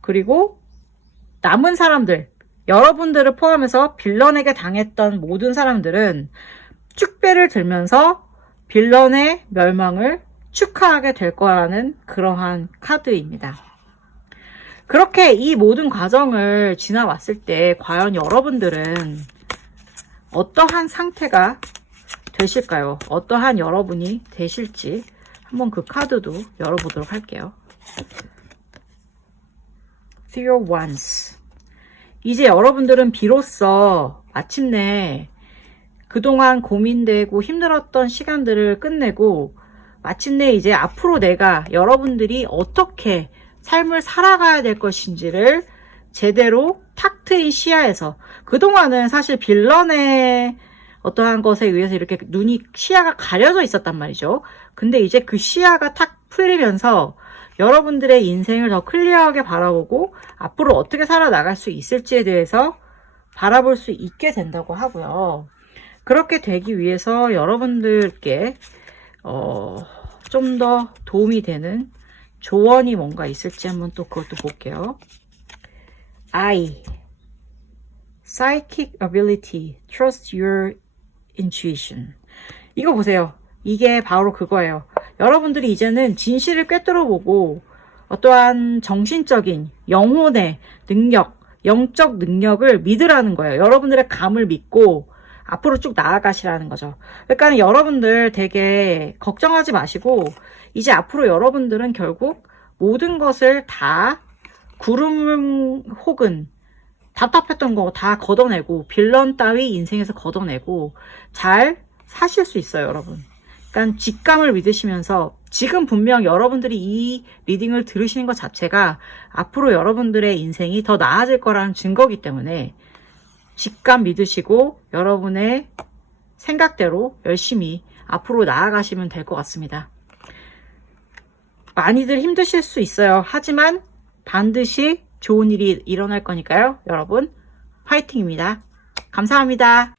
그리고 남은 사람들, 여러분들을 포함해서 빌런에게 당했던 모든 사람들은 축배를 들면서 빌런의 멸망을 축하하게 될 거라는 그러한 카드입니다. 그렇게 이 모든 과정을 지나왔을 때 과연 여러분들은 어떠한 상태가 되실까요? 어떠한 여러분이 되실지 한번 그 카드도 열어보도록 할게요. Three of Wands. 이제 여러분들은 비로소 마침내 그동안 고민되고 힘들었던 시간들을 끝내고, 마침내 이제 앞으로 내가 여러분들이 어떻게 삶을 살아가야 될 것인지를 제대로 탁 트인 시야에서, 그동안은 사실 빌런의 어떠한 것에 의해서 이렇게 시야가 가려져 있었단 말이죠. 근데 이제 그 시야가 탁 풀리면서 여러분들의 인생을 더 클리어하게 바라보고 앞으로 어떻게 살아나갈 수 있을지에 대해서 바라볼 수 있게 된다고 하고요. 그렇게 되기 위해서 여러분들께 좀 더 도움이 되는 조언이 뭔가 있을지 한번 또 그것도 볼게요. I. Psychic ability. Trust your intuition. 이거 보세요. 이게 바로 그거예요. 여러분들이 이제는 진실을 꿰뚫어 보고 어떠한 정신적인 영혼의 능력, 영적 능력을 믿으라는 거예요. 여러분들의 감을 믿고 앞으로 쭉 나아가시라는 거죠. 그러니까 여러분들 되게 걱정하지 마시고, 이제 앞으로 여러분들은 결국 모든 것을 다 구름 혹은 답답했던 거 다 걷어내고, 빌런 따위 인생에서 걷어내고 잘 사실 수 있어요, 여러분. 그러니까 직감을 믿으시면서, 지금 분명 여러분들이 이 리딩을 들으시는 것 자체가 앞으로 여러분들의 인생이 더 나아질 거라는 증거이기 때문에 직감 믿으시고 여러분의 생각대로 열심히 앞으로 나아가시면 될 것 같습니다. 많이들 힘드실 수 있어요. 하지만 반드시 좋은 일이 일어날 거니까요. 여러분, 화이팅입니다. 감사합니다.